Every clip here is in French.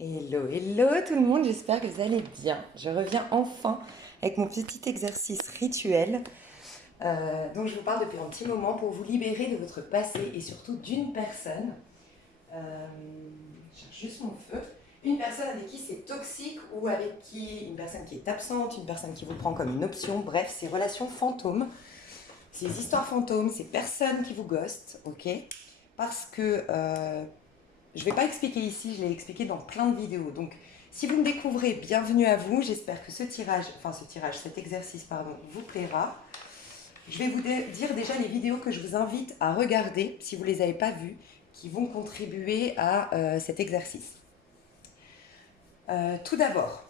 Hello, hello tout le monde, j'espère que vous allez bien. Je reviens enfin avec mon petit exercice rituel dont je vous parle depuis un petit moment pour vous libérer de votre passé et surtout d'une personne. Je cherche juste mon feu. Une personne avec qui c'est toxique ou avec qui une personne qui est absente, une personne qui vous prend comme une option, bref, ces relations fantômes, ces histoires fantômes, ces personnes qui vous ghostent, ok? Parce que je ne vais pas expliquer ici, je l'ai expliqué dans plein de vidéos. Donc, si vous me découvrez, bienvenue à vous. J'espère que cet exercice, pardon, vous plaira. Je vais vous dire déjà les vidéos que je vous invite à regarder, si vous ne les avez pas vues, qui vont contribuer à cet exercice. Tout d'abord,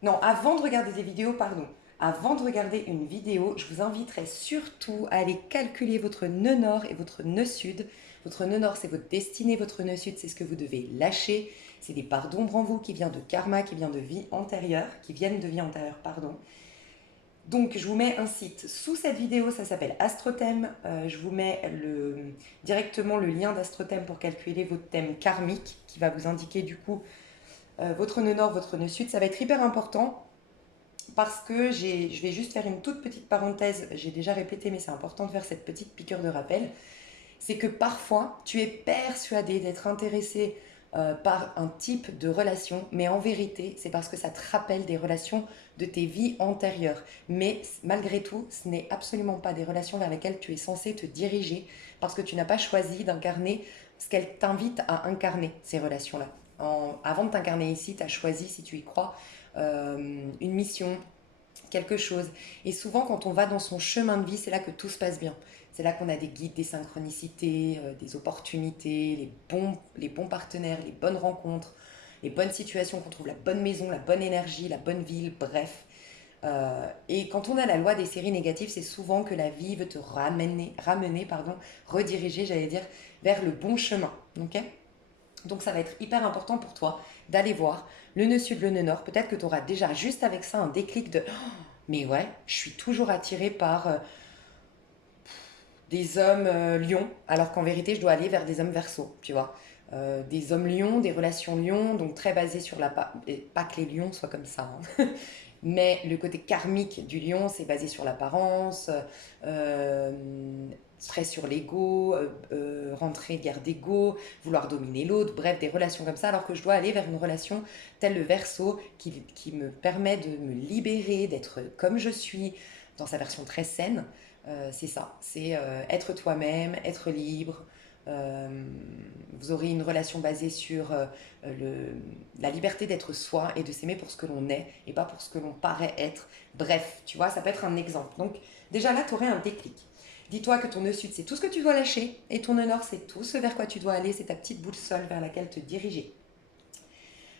non, avant de regarder des vidéos, pardon, avant de regarder une vidéo, je vous inviterai surtout à aller calculer votre nœud nord et votre nœud sud. Votre nœud nord, c'est votre destinée, votre nœud sud, c'est ce que vous devez lâcher. C'est des parts d'ombre en vous qui viennent de karma, qui viennent de vie antérieure, pardon. Donc, je vous mets un site sous cette vidéo, ça s'appelle Astrothème. Je vous mets directement le lien d'Astrothème pour calculer votre thème karmique, qui va vous indiquer du coup votre nœud nord, votre nœud sud. Ça va être hyper important parce que je vais juste faire une toute petite parenthèse, j'ai déjà répété mais c'est important de faire cette petite piqûre de rappel, c'est que parfois tu es persuadé d'être intéressé par un type de relation, mais en vérité c'est parce que ça te rappelle des relations de tes vies antérieures. Mais malgré tout, ce n'est absolument pas des relations vers lesquelles tu es censé te diriger parce que tu n'as pas choisi d'incarner ce qu'elles t'invitent à incarner, ces relations-là. Avant de t'incarner ici, tu as choisi, si tu y crois, une mission, quelque chose. Et souvent, quand on va dans son chemin de vie, c'est là que tout se passe bien. C'est là qu'on a des guides, des synchronicités, des opportunités, les bons partenaires, les bonnes rencontres, les bonnes situations, qu'on trouve la bonne maison, la bonne énergie, la bonne ville, bref. Et quand on a la loi des séries négatives, c'est souvent que la vie veut te rediriger, j'allais dire, vers le bon chemin. Ok. Donc ça va être hyper important pour toi d'aller voir le nœud sud, le nœud nord. Peut-être que tu auras déjà juste avec ça un déclic de mais ouais, je suis toujours attirée par des hommes lions, alors qu'en vérité, je dois aller vers des hommes verso, tu vois. Des hommes lions, des relations lions, donc très basées sur la... Pas que les lions soient comme ça, hein. Mais le côté karmique du lion, c'est basé sur l'apparence, euh, très sur l'ego, rentrer guerre d'ego, vouloir dominer l'autre, bref, des relations comme ça, alors que je dois aller vers une relation telle le verso qui me permet de me libérer, d'être comme je suis, dans sa version très saine. C'est ça, c'est être toi-même, être libre. Euh, Vous aurez une relation basée sur la liberté d'être soi et de s'aimer pour ce que l'on est et pas pour ce que l'on paraît être. Bref, tu vois, ça peut être un exemple. Donc déjà là, tu aurais un déclic. Dis-toi que ton nœud sud, c'est tout ce que tu dois lâcher et ton nœud nord, c'est tout ce vers quoi tu dois aller, c'est ta petite boussole vers laquelle te diriger.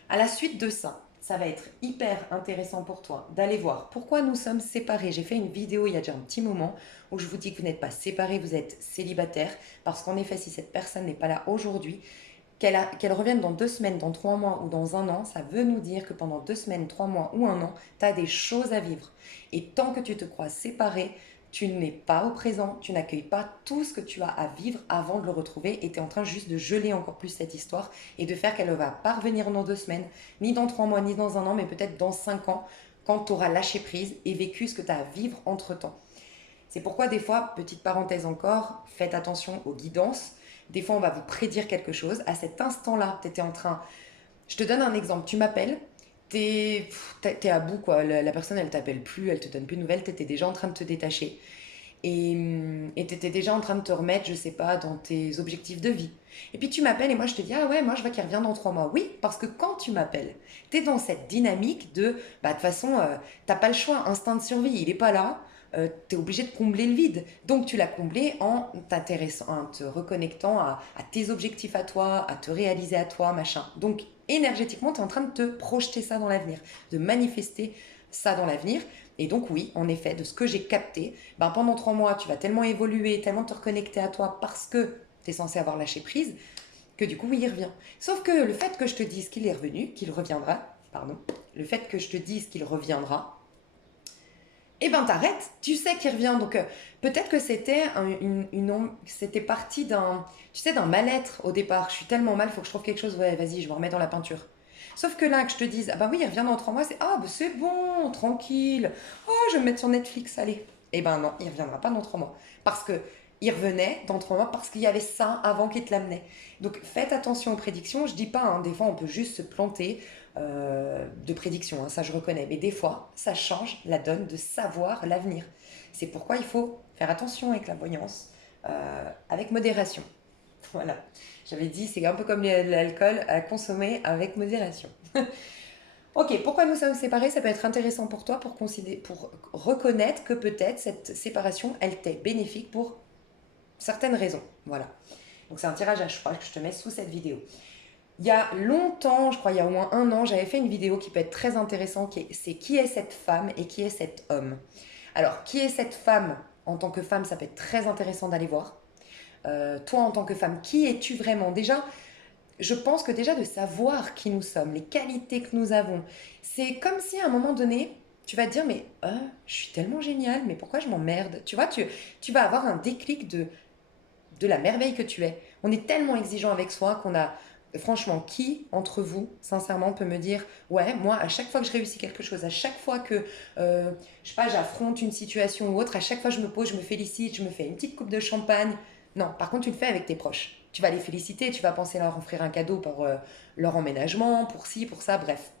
À la suite de ça va être hyper intéressant pour toi d'aller voir pourquoi nous sommes séparés. J'ai fait une vidéo il y a déjà un petit moment où je vous dis que vous n'êtes pas séparés, vous êtes célibataire. Parce qu'en effet, si cette personne n'est pas là aujourd'hui, qu'elle revienne dans 2 semaines, dans 3 mois ou dans un an, ça veut nous dire que pendant 2 semaines, 3 mois ou un an, tu as des choses à vivre. Et tant que tu te crois séparé, tu n'es pas au présent, tu n'accueilles pas tout ce que tu as à vivre avant de le retrouver et tu es en train juste de geler encore plus cette histoire et de faire qu'elle ne va pas revenir dans 2 semaines, ni dans 3 mois, ni dans un an, mais peut-être dans 5 ans, quand tu auras lâché prise et vécu ce que tu as à vivre entre-temps. C'est pourquoi des fois, petite parenthèse encore, faites attention aux guidances. Des fois, on va vous prédire quelque chose. À cet instant-là, tu étais en train... Je te donne un exemple. Tu m'appelles, t'es à bout, quoi. La personne, elle t'appelle plus, elle te donne plus de nouvelles. Tu étais déjà en train de te détacher. Et tu étais déjà en train de te remettre, je sais pas, dans tes objectifs de vie. Et puis tu m'appelles et moi je te dis, ah ouais, moi je vois qu'il revient dans 3 mois. Oui, parce que quand tu m'appelles, tu es dans cette dynamique de, bah de toute façon, t'as pas le choix, instinct de survie, il est pas là, tu es obligé de combler le vide. Donc tu l'as comblé en t'intéressant, en te reconnectant à tes objectifs à toi, à te réaliser à toi, machin. Donc énergétiquement, tu es en train de te projeter ça dans l'avenir, de manifester ça dans l'avenir. Et donc oui, en effet, de ce que j'ai capté, ben pendant 3 mois, tu vas tellement évoluer, tellement te reconnecter à toi parce que tu es censé avoir lâché prise, que du coup, oui, il revient. Sauf que le fait que je te dise qu'il est revenu, qu'il reviendra, pardon, le fait que je te dise qu'il reviendra, eh ben t'arrêtes, tu sais qu'il revient. Donc peut-être que c'était c'était parti d'un, tu sais, d'un mal-être au départ. Je suis tellement mal, faut que je trouve quelque chose. Ouais, vas-y, je me remets dans la peinture. Sauf que là, que je te dise, ah bah oui, il revient dans 3 mois, c'est ah bah c'est bon, tranquille. Oh, je vais me mettre sur Netflix, allez. Eh ben non, il reviendra pas dans 3 mois. Parce que il revenait dans 3 mois parce qu'il y avait ça avant qu'il te l'amenait. Donc faites attention aux prédictions. Je dis pas, hein, des fois on peut juste se planter de prédictions, hein, ça je reconnais. Mais des fois, ça change la donne de savoir l'avenir. C'est pourquoi il faut faire attention avec la voyance, avec modération. Voilà. J'avais dit, c'est un peu comme l'alcool à consommer avec modération. Ok, pourquoi nous sommes séparés? Ça peut être intéressant pour toi pour reconnaître que peut-être cette séparation, elle t'est bénéfique pour certaines raisons. Voilà. Donc c'est un tirage à choix que je te mets sous cette vidéo. Il y a longtemps, je crois il y a au moins 1 an, j'avais fait une vidéo qui peut être très intéressante, c'est qui est cette femme et qui est cet homme. Alors, qui est cette femme en tant que femme, ça peut être très intéressant d'aller voir. Toi en tant que femme, qui es-tu vraiment? Déjà, je pense que déjà de savoir qui nous sommes, les qualités que nous avons, c'est comme si à un moment donné, tu vas te dire, mais je suis tellement géniale, mais pourquoi je m'emmerde? Tu vois, tu vas avoir un déclic de la merveille que tu es. On est tellement exigeant avec soi qu'on a... Franchement, qui entre vous, sincèrement, peut me dire, ouais, moi, à chaque fois que je réussis quelque chose, à chaque fois que, je sais pas, j'affronte une situation ou autre, à chaque fois je me pose, je me félicite, je me fais une petite coupe de champagne. Non, par contre, tu le fais avec tes proches. Tu vas les féliciter, tu vas penser leur offrir un cadeau pour leur emménagement, pour ci, pour ça, bref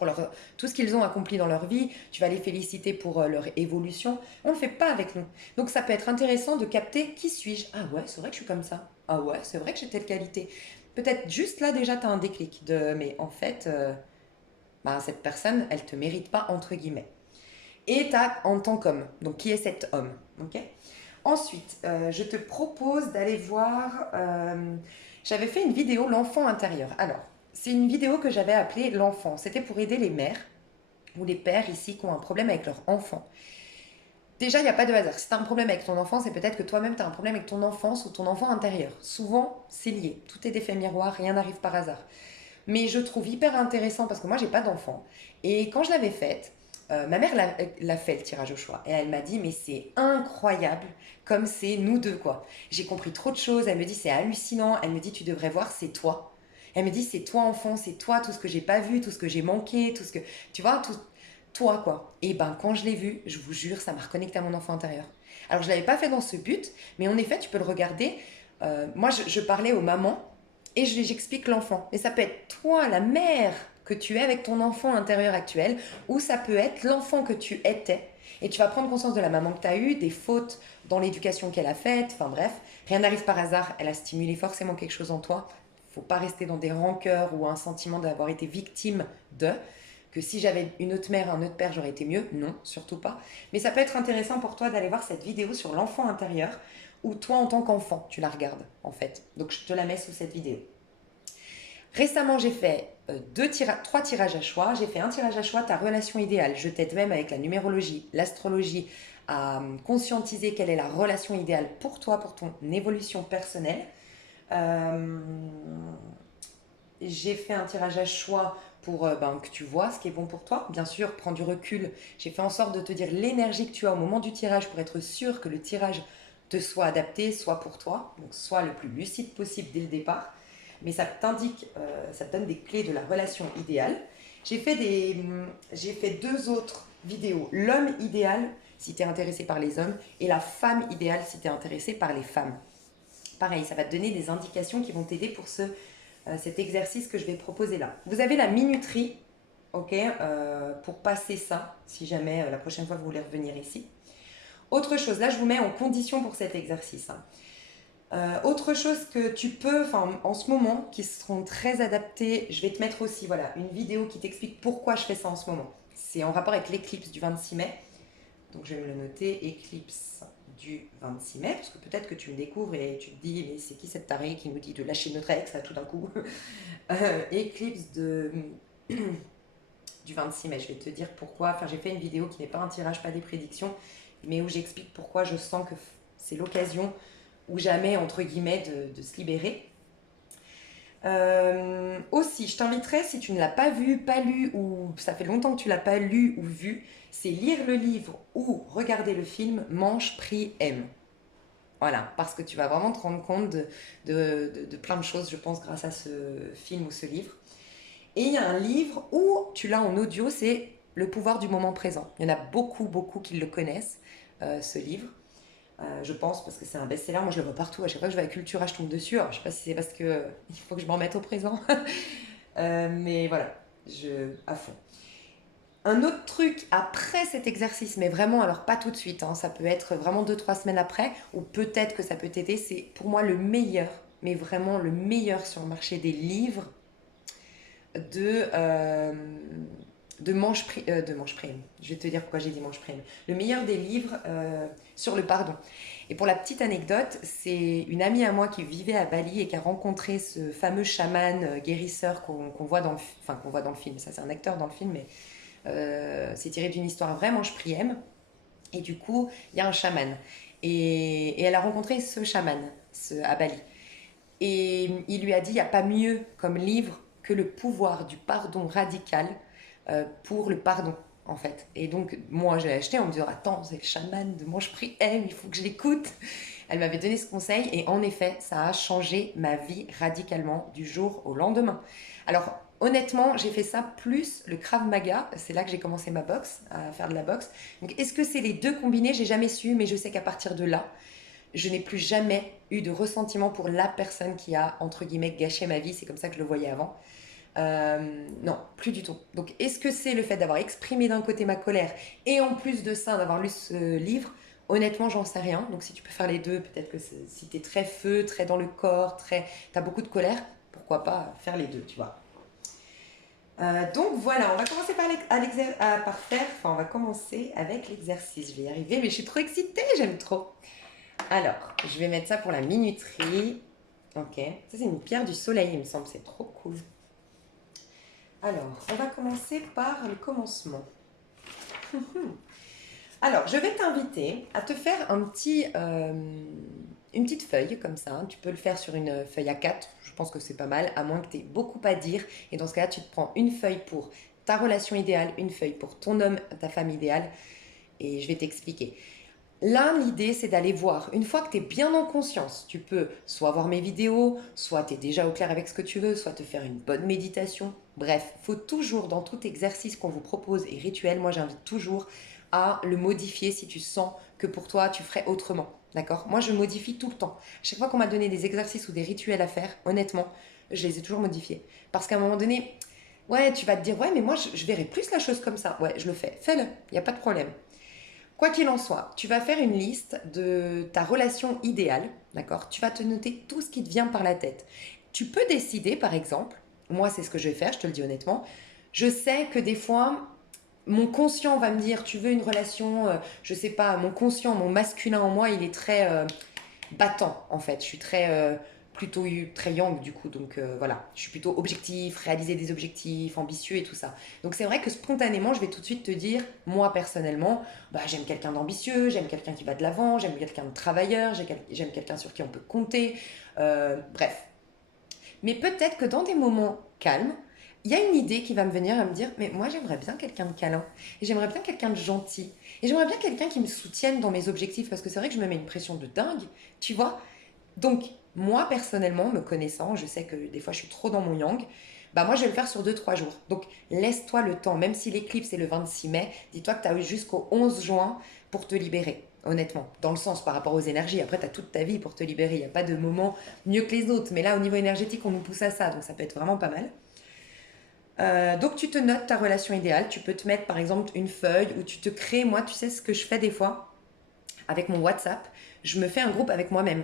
pour tout ce qu'ils ont accompli dans leur vie, tu vas les féliciter pour leur évolution. On ne le fait pas avec nous. Donc ça peut être intéressant de capter qui suis-je. Ah ouais, c'est vrai que je suis comme ça. Ah ouais, c'est vrai que j'ai telle qualité. Peut-être juste là déjà tu as un déclic de mais en fait bah, cette personne elle te mérite pas entre guillemets. Et tu as en tant qu'homme. Donc qui est cet homme, OK? Ensuite, je te propose d'aller voir. J'avais fait une vidéo, l'enfant intérieur. Alors, c'est une vidéo que j'avais appelée l'enfant. C'était pour aider les mères ou les pères ici qui ont un problème avec leur enfant. Déjà, il n'y a pas de hasard. Si tu as un problème avec ton enfant, c'est peut-être que toi-même tu as un problème avec ton enfance ou ton enfant intérieur. Souvent, c'est lié. Tout est d'effet miroir, rien n'arrive par hasard. Mais je trouve hyper intéressant parce que moi, j'ai pas d'enfant. Et quand je l'avais faite, ma mère l'a fait le tirage au choix. Et elle m'a dit, mais c'est incroyable comme c'est nous deux, quoi. J'ai compris trop de choses. Elle me dit, c'est hallucinant. Elle me dit, tu devrais voir, c'est toi. Elle me dit, c'est toi, enfant, c'est toi, tout ce que j'ai pas vu, tout ce que j'ai manqué, tout ce que. Tu vois, tout. Toi, quoi. Et ben, quand je l'ai vu, je vous jure, ça m'a reconnecté à mon enfant intérieur. Alors, je l'avais pas fait dans ce but, mais en effet, tu peux le regarder. Moi, je parlais aux mamans et j'explique l'enfant. Mais ça peut être toi, la mère que tu es avec ton enfant intérieur actuel, ou ça peut être l'enfant que tu étais. Et tu vas prendre conscience de la maman que tu as eue, des fautes dans l'éducation qu'elle a faite, enfin bref, rien n'arrive par hasard, elle a stimulé forcément quelque chose en toi. Faut pas rester dans des rancœurs ou un sentiment d'avoir été victime de. Que si j'avais une autre mère, un autre père, j'aurais été mieux. Non, surtout pas. Mais ça peut être intéressant pour toi d'aller voir cette vidéo sur l'enfant intérieur, ou toi en tant qu'enfant, tu la regardes en fait. Donc je te la mets sous cette vidéo. Récemment, j'ai fait 3 tirages à choix. J'ai fait un tirage à choix, ta relation idéale. Je t'aide même avec la numérologie, l'astrologie, à conscientiser quelle est la relation idéale pour toi, pour ton évolution personnelle. Euh, j'ai fait un tirage à choix pour que tu vois ce qui est bon pour toi. Bien sûr, prends du recul. J'ai fait en sorte de te dire l'énergie que tu as au moment du tirage pour être sûr que le tirage te soit adapté, soit pour toi, donc soit le plus lucide possible dès le départ. Mais ça t'indique, ça te donne des clés de la relation idéale. J'ai fait 2 autres vidéos. L'homme idéal, si tu es intéressé par les hommes, et la femme idéale, si tu es intéressé par les femmes. Pareil, ça va te donner des indications qui vont t'aider pour cet exercice que je vais proposer là. Vous avez la minuterie, ok, pour passer ça, si jamais la prochaine fois vous voulez revenir ici. Autre chose, là je vous mets en condition pour cet exercice. Hein. Autre chose que tu peux, en ce moment, qui seront très adaptées, je vais te mettre aussi voilà, une vidéo qui t'explique pourquoi je fais ça en ce moment. C'est en rapport avec l'éclipse du 26 mai. Donc je vais me le noter, éclipse du 26 mai, parce que peut-être que tu me découvres et tu te dis, mais c'est qui cette tarée qui nous dit de lâcher notre ex là tout d'un coup. Éclipse du 26 mai, je vais te dire pourquoi. Enfin, j'ai fait une vidéo qui n'est pas un tirage, pas des prédictions, mais où j'explique pourquoi je sens que c'est l'occasion ou jamais, entre guillemets, de se libérer. aussi, je t'inviterais, si tu ne l'as pas vu, pas lu, ou ça fait longtemps que tu l'as pas lu ou vu, c'est lire le livre ou regarder le film Mange, Prie, Aime. Voilà, parce que tu vas vraiment te rendre compte de plein de choses, je pense, grâce à ce film ou ce livre. Et il y a un livre où tu l'as en audio, c'est Le pouvoir du moment présent. Il y en a beaucoup, beaucoup qui le connaissent, ce livre. Je pense, parce que c'est un best-seller. Moi, je le vois partout. À chaque fois que je vais à Cultura, je tombe dessus. Alors, je sais pas si c'est parce que il faut que je m'en mette au présent. Mais voilà, à fond. Un autre truc après cet exercice, mais vraiment, alors pas tout de suite, hein, ça peut être vraiment 2, 3 semaines après, ou peut-être que ça peut t'aider, c'est pour moi le meilleur, mais vraiment le meilleur sur le marché des livres de, euh, de Manche Prime. Je vais te dire pourquoi j'ai dit Manche Prime. Le meilleur des livres sur le pardon. Et pour la petite anecdote, c'est une amie à moi qui vivait à Bali et qui a rencontré ce fameux chaman guérisseur qu'on voit qu'on voit dans le film. Ça, c'est un acteur dans le film, mais c'est tiré d'une histoire vraie, Manche Priem. Et du coup, il y a un chaman. Et elle a rencontré ce chaman à Bali. Et il lui a dit, il n'y a pas mieux comme livre que le pouvoir du pardon radical pour le pardon, en fait. Et donc, moi, j'ai acheté en me disant, attends, c'est le chaman de Mange Prix M, il faut que je l'écoute. Elle m'avait donné ce conseil et en effet, ça a changé ma vie radicalement du jour au lendemain. Alors, honnêtement, j'ai fait ça plus le Krav Maga. C'est là que j'ai commencé ma boxe, à faire de la boxe. Donc, est-ce que c'est les deux combinés? J'ai jamais su, mais je sais qu'à partir de là, je n'ai plus jamais eu de ressentiment pour la personne qui a, entre guillemets, gâché ma vie. C'est comme ça que je le voyais avant. Non, plus du tout. Donc, est-ce que c'est le fait d'avoir exprimé d'un côté ma colère et en plus de ça, d'avoir lu ce livre? Honnêtement, j'en sais rien. Donc, si tu peux faire les deux, peut-être que si tu es très feu, très dans le corps, t'as beaucoup de colère, pourquoi pas faire les deux, tu vois. Donc voilà, on va commencer par faire, enfin on va commencer avec l'exercice. Je vais y arriver, mais je suis trop excitée, j'aime trop. Alors, je vais mettre ça pour la minuterie. Ok, ça c'est une pierre du soleil, il me semble, c'est trop cool. Alors, on va commencer par le commencement. Alors, je vais t'inviter à te faire une petite feuille comme ça. Tu peux le faire sur une feuille A4, je pense que c'est pas mal, à moins que tu aies beaucoup à dire. Et dans ce cas-là, tu te prends une feuille pour ta relation idéale, une feuille pour ton homme, ta femme idéale, et je vais t'expliquer. Là, l'idée, c'est d'aller voir. Une fois que tu es bien en conscience, tu peux soit voir mes vidéos, soit tu es déjà au clair avec ce que tu veux, soit te faire une bonne méditation. Bref, faut toujours, dans tout exercice qu'on vous propose et rituel, moi j'invite toujours à le modifier si tu sens que pour toi, tu ferais autrement. D'accord? Moi, je modifie tout le temps. Chaque fois qu'on m'a donné des exercices ou des rituels à faire, honnêtement, je les ai toujours modifiés. Parce qu'à un moment donné, ouais, tu vas te dire, ouais, mais moi, je verrais plus la chose comme ça. Ouais, je le fais. Fais-le, il n'y a pas de problème. Quoi qu'il en soit, tu vas faire une liste de ta relation idéale, d'accord? Tu vas te noter tout ce qui te vient par la tête. Tu peux décider, par exemple, moi c'est ce que je vais faire, je te le dis honnêtement, je sais que des fois, mon conscient va me dire, tu veux une relation, je sais pas, mon conscient, mon masculin en moi, il est très battant en fait. Je suis plutôt très yang du coup, donc voilà, je suis plutôt objectif, réaliser des objectifs, ambitieux et tout ça. Donc c'est vrai que spontanément, je vais tout de suite te dire, moi personnellement, bah, j'aime quelqu'un d'ambitieux, j'aime quelqu'un qui va de l'avant, j'aime quelqu'un de travailleur, j'aime quelqu'un sur qui on peut compter, bref. Mais peut-être que dans des moments calmes, il y a une idée qui va me venir à me dire, mais moi j'aimerais bien quelqu'un de câlin, et j'aimerais bien quelqu'un de gentil, et j'aimerais bien quelqu'un qui me soutienne dans mes objectifs, parce que c'est vrai que je me mets une pression de dingue, tu vois. Donc, moi, personnellement, me connaissant, je sais que des fois je suis trop dans mon yang, bah moi je vais le faire sur 2, 3 jours. Donc, laisse-toi le temps, même si l'éclipse est le 26 mai, dis-toi que tu as eu jusqu'au 11 juin pour te libérer, honnêtement. Dans le sens par rapport aux énergies, après tu as toute ta vie pour te libérer, il n'y a pas de moment mieux que les autres. Mais là, au niveau énergétique, on nous pousse à ça, donc ça peut être vraiment pas mal. Donc tu te notes ta relation idéale, tu peux te mettre par exemple une feuille où tu te crées, moi tu sais ce que je fais des fois avec mon WhatsApp, je me fais un groupe avec moi-même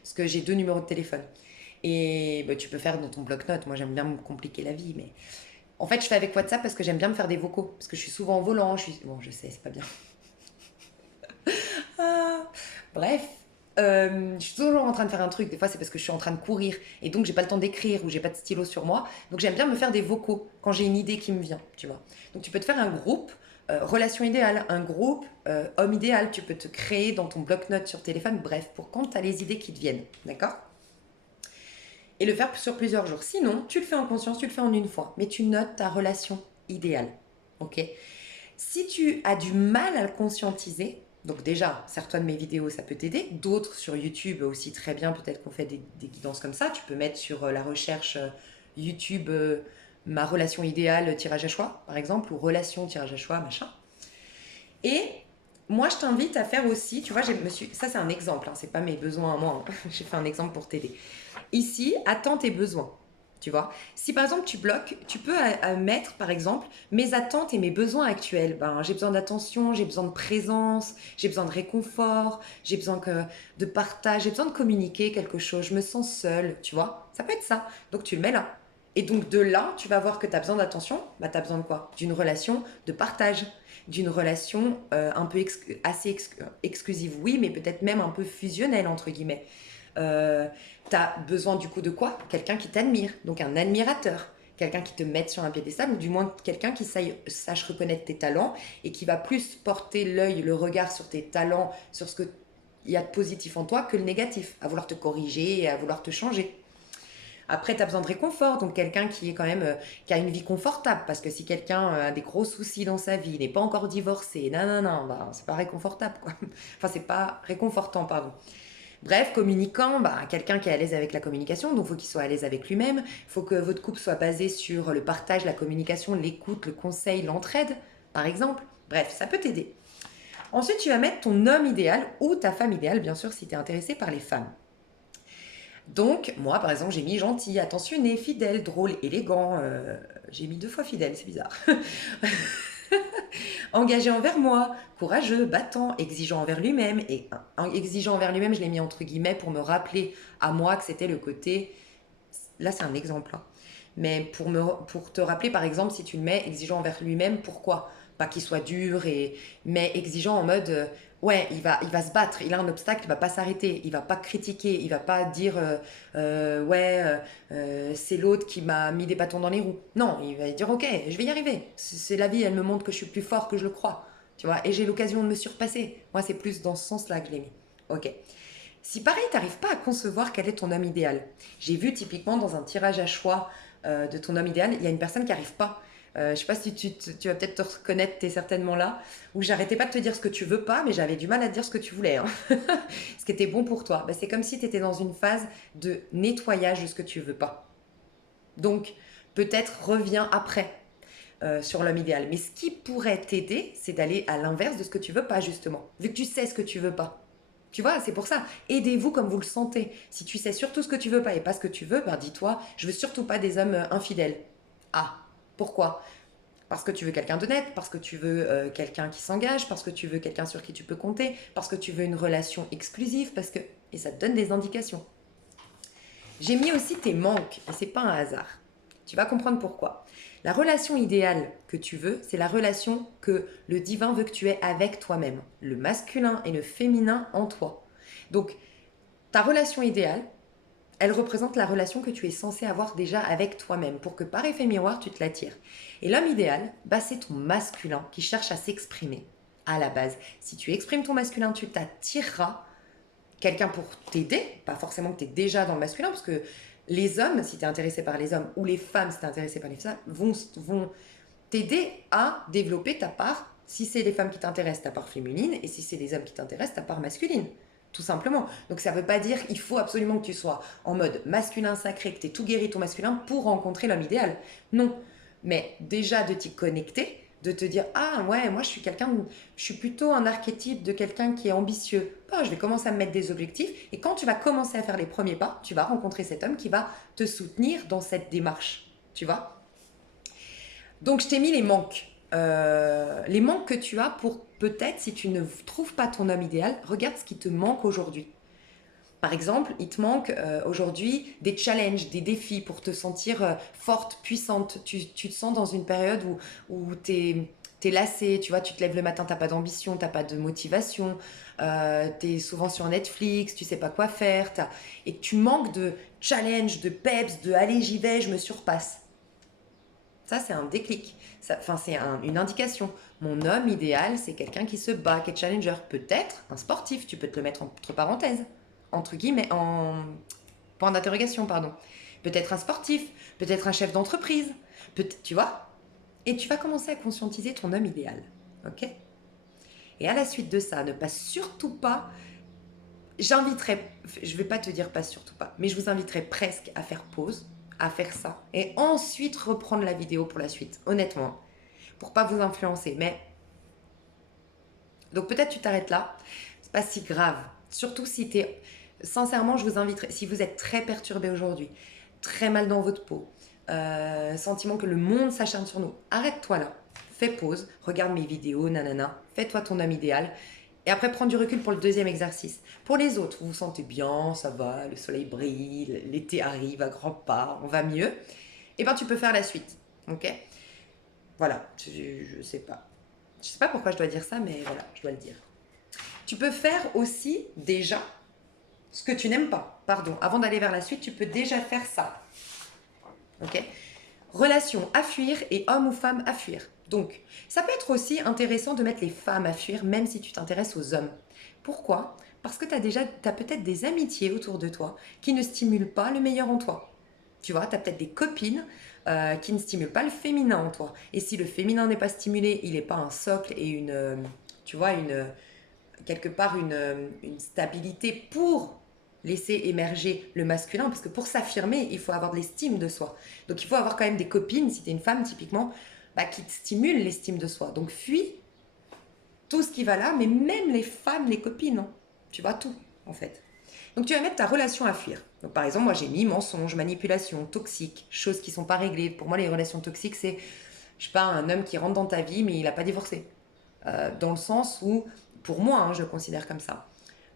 parce que j'ai 2 numéros de téléphone. Et bah, tu peux faire dans ton bloc-notes. Moi, j'aime bien me compliquer la vie, mais en fait, je fais avec WhatsApp parce que j'aime bien me faire des vocaux. Parce que je suis souvent au volant. Bon, je sais, c'est pas bien. Ah, bref. Je suis toujours en train de faire un truc. Des fois, c'est parce que je suis en train de courir et donc j'ai pas le temps d'écrire ou j'ai pas de stylo sur moi. Donc, j'aime bien me faire des vocaux quand j'ai une idée qui me vient, tu vois. Donc, tu peux te faire un groupe. Relation idéale, un groupe, homme idéal, tu peux te créer dans ton bloc-notes sur téléphone, bref, pour quand tu as les idées qui te viennent, d'accord? et le faire sur plusieurs jours. Sinon, tu le fais en conscience, tu le fais en une fois, mais tu notes ta relation idéale. Ok? Si tu as du mal à le conscientiser, donc déjà, certaines de mes vidéos, ça peut t'aider. D'autres sur YouTube aussi très bien, peut-être qu'on fait des guidances comme ça. Tu peux mettre sur la recherche YouTube ma relation idéale tirage à choix, par exemple, ou relation tirage à choix, machin. Et moi, je t'invite à faire aussi, tu vois, ça c'est un exemple, hein, c'est pas mes besoins à moi, hein. J'ai fait un exemple pour t'aider. Ici, attends tes besoins. Tu vois, si par exemple tu bloques, tu peux mettre par exemple mes attentes et mes besoins actuels. Ben, j'ai besoin d'attention, j'ai besoin de présence, j'ai besoin de réconfort, j'ai besoin de partage, j'ai besoin de communiquer quelque chose, je me sens seule, tu vois. Ça peut être ça. Donc tu le mets là. Et donc de là, tu vas voir que tu as besoin d'attention. Bah, tu as besoin de quoi? D'une relation de partage, d'une relation un peu exclusive, oui, mais peut-être même un peu fusionnelle, entre guillemets. Tu as besoin du coup de quoi? Quelqu'un qui t'admire, donc un admirateur, quelqu'un qui te mette sur un piédestal, ou du moins quelqu'un qui sache reconnaître tes talents et qui va plus porter l'œil, le regard sur tes talents, sur ce qu'il y a de positif en toi que le négatif, à vouloir te corriger et à vouloir te changer. Après, tu as besoin de réconfort, donc quelqu'un qui est quand même qui a une vie confortable, parce que si quelqu'un a des gros soucis dans sa vie, n'est pas encore divorcé, non, bah, c'est pas réconfortable, quoi. Enfin, c'est pas réconfortant, pardon. Bref, communicant, bah, quelqu'un qui est à l'aise avec la communication, donc il faut qu'il soit à l'aise avec lui-même. Il faut que votre couple soit basé sur le partage, la communication, l'écoute, le conseil, l'entraide, par exemple. Bref, ça peut t'aider. Ensuite, tu vas mettre ton homme idéal ou ta femme idéale, bien sûr, si tu es intéressé par les femmes. Donc, moi, par exemple, j'ai mis gentil, attentionné, fidèle, drôle, élégant. J'ai mis 2 fois fidèle, c'est bizarre. Engagé envers moi, courageux, battant, exigeant envers lui-même. Et exigeant envers lui-même, je l'ai mis entre guillemets pour me rappeler à moi que c'était le côté... Là, c'est un exemple, hein. Mais pour te rappeler, par exemple, si tu le mets exigeant envers lui-même, pourquoi? Pas qu'il soit dur, mais exigeant en mode, ouais, il va se battre, il a un obstacle, il va pas s'arrêter, il va pas critiquer, il va pas dire, ouais, c'est l'autre qui m'a mis des bâtons dans les roues. Non, il va dire, ok, je vais y arriver. C'est la vie, elle me montre que je suis plus fort que je le crois. Tu vois, et j'ai l'occasion de me surpasser. Moi, c'est plus dans ce sens-là que je l'ai mis. Ok. Si pareil, tu n'arrives pas à concevoir quel est ton homme idéal, j'ai vu typiquement dans un tirage à choix de ton homme idéal, il y a une personne qui n'arrive pas. Je ne sais pas si tu vas peut-être te reconnaître, tu es certainement là, où j'arrêtais pas de te dire ce que tu veux pas, mais j'avais du mal à te dire ce que tu voulais, hein. Ce qui était bon pour toi. Ben, c'est comme si tu étais dans une phase de nettoyage de ce que tu veux pas. Donc, peut-être reviens après sur l'homme idéal. Mais ce qui pourrait t'aider, c'est d'aller à l'inverse de ce que tu veux pas, justement. Vu que tu sais ce que tu veux pas. Tu vois, c'est pour ça. Aidez-vous comme vous le sentez. Si tu sais surtout ce que tu veux pas et pas ce que tu veux, ben dis-toi, je veux surtout pas des hommes infidèles. Ah, pourquoi? Parce que tu veux quelqu'un d'honnête, parce que tu veux quelqu'un qui s'engage, parce que tu veux quelqu'un sur qui tu peux compter, parce que tu veux une relation exclusive, parce que... Et ça te donne des indications. J'ai mis aussi tes manques, et c'est pas un hasard. Tu vas comprendre pourquoi. La relation idéale que tu veux, c'est la relation que le divin veut que tu aies avec toi-même. Le masculin et le féminin en toi. Donc, ta relation idéale, elle représente la relation que tu es censé avoir déjà avec toi-même pour que par effet miroir, tu te l'attires. Et l'homme idéal, bah, c'est ton masculin qui cherche à s'exprimer à la base. Si tu exprimes ton masculin, tu t'attireras quelqu'un pour t'aider, pas forcément que tu es déjà dans le masculin, parce que les hommes, si tu es intéressé par les hommes, ou les femmes, si tu es intéressé par les femmes, vont t'aider à développer ta part, si c'est les femmes qui t'intéressent, ta part féminine, et si c'est les hommes qui t'intéressent, ta part masculine. Tout simplement. Donc ça ne veut pas dire qu'il faut absolument que tu sois en mode masculin sacré, que tu aies tout guéri ton masculin pour rencontrer l'homme idéal. Non. Mais déjà de t'y connecter, de te dire ah ouais, moi je suis plutôt un archétype de quelqu'un qui est ambitieux. Ah, je vais commencer à me mettre des objectifs et quand tu vas commencer à faire les premiers pas, tu vas rencontrer cet homme qui va te soutenir dans cette démarche, tu vois. Donc je t'ai mis les manques que tu as pour peut-être si tu ne trouves pas ton homme idéal, regarde ce qui te manque aujourd'hui. Par exemple, il te manque aujourd'hui des challenges, des défis pour te sentir forte, puissante. Tu te sens dans une période où tu es lassée, tu vois, tu te lèves le matin, tu n'as pas d'ambition, tu n'as pas de motivation, tu es souvent sur Netflix, tu sais pas quoi faire, et tu manques de challenge, de peps, de allez, j'y vais, je me surpasse. Ça, c'est un déclic. Enfin, c'est une indication. Mon homme idéal, c'est quelqu'un qui se bat, qui est challenger. Peut-être un sportif, tu peux te le mettre entre parenthèses, entre guillemets, en point d'interrogation, pardon. peut-être un sportif, peut-être un chef d'entreprise, tu vois. Et tu vas commencer à conscientiser ton homme idéal, ok? Et à la suite de ça, ne pas surtout pas, j'inviterai, je vais pas te dire pas surtout pas, mais je vous inviterai presque à faire pause, à faire ça, et ensuite reprendre la vidéo pour la suite, honnêtement, pour pas vous influencer. Mais donc peut-être tu t'arrêtes là, c'est pas si grave. Surtout si t'es, sincèrement, je vous inviterai, si vous êtes très perturbé aujourd'hui, très mal dans votre peau, sentiment que le monde s'acharne sur nous, arrête-toi là, fais pause, regarde mes vidéos, nanana, fais-toi ton homme idéal. Et après, prends du recul pour le deuxième exercice. Pour les autres, vous vous sentez bien, ça va, le soleil brille, l'été arrive à grands pas, on va mieux. Et ben tu peux faire la suite, ok? Voilà, je sais pas. Je sais pas pourquoi je dois dire ça, mais voilà, je dois le dire. Tu peux faire aussi déjà ce que tu n'aimes pas. Pardon, avant d'aller vers la suite, tu peux déjà faire ça. Ok? Relation à fuir et homme ou femme à fuir. Donc, ça peut être aussi intéressant de mettre les femmes à fuir, même si tu t'intéresses aux hommes. Pourquoi? Parce que t'as peut-être des amitiés autour de toi qui ne stimulent pas le meilleur en toi. Tu vois, tu as peut-être des copines qui ne stimulent pas le féminin en toi. Et si le féminin n'est pas stimulé, il n'est pas un socle et tu vois, quelque part une stabilité pour laisser émerger le masculin, parce que pour s'affirmer, il faut avoir de l'estime de soi. Donc il faut avoir quand même des copines, si tu es une femme typiquement, bah, qui te stimulent l'estime de soi. Donc fuis tout ce qui va là, mais même les femmes, les copines, hein. Tu vois, tout en fait. Donc tu vas mettre ta relation à fuir. Donc par exemple, moi j'ai mis mensonge, manipulation, toxique, choses qui sont pas réglées. Pour moi, les relations toxiques, c'est, je sais pas, un homme qui rentre dans ta vie, mais il n'a pas divorcé. Dans le sens où, pour moi, hein, je le considère comme ça.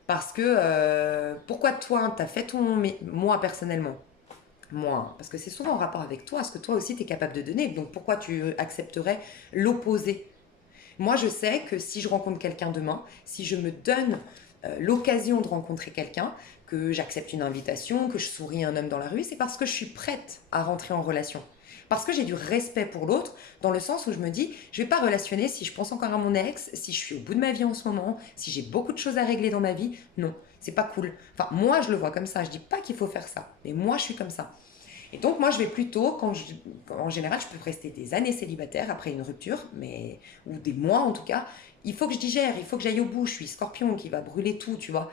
Parce que, pourquoi toi, tu as fait ton... Mais moi, personnellement, moi, parce que c'est souvent en rapport avec toi, ce que toi aussi, tu es capable de donner. Donc pourquoi tu accepterais l'opposé? Moi, je sais que si je rencontre quelqu'un demain, si je me donne l'occasion de rencontrer quelqu'un, que j'accepte une invitation, que je souris à un homme dans la rue, c'est parce que je suis prête à rentrer en relation. Parce que j'ai du respect pour l'autre, dans le sens où je me dis, je ne vais pas relationner si je pense encore à mon ex, si je suis au bout de ma vie en ce moment, si j'ai beaucoup de choses à régler dans ma vie. Non, c'est pas cool. Enfin, moi, je le vois comme ça. Je dis pas qu'il faut faire ça, mais moi, je suis comme ça. Et donc, moi, je vais plutôt, en général, je peux rester des années célibataire après une rupture, ou des mois en tout cas. Il faut que je digère, il faut que j'aille au bout. Je suis scorpion qui va brûler tout, tu vois.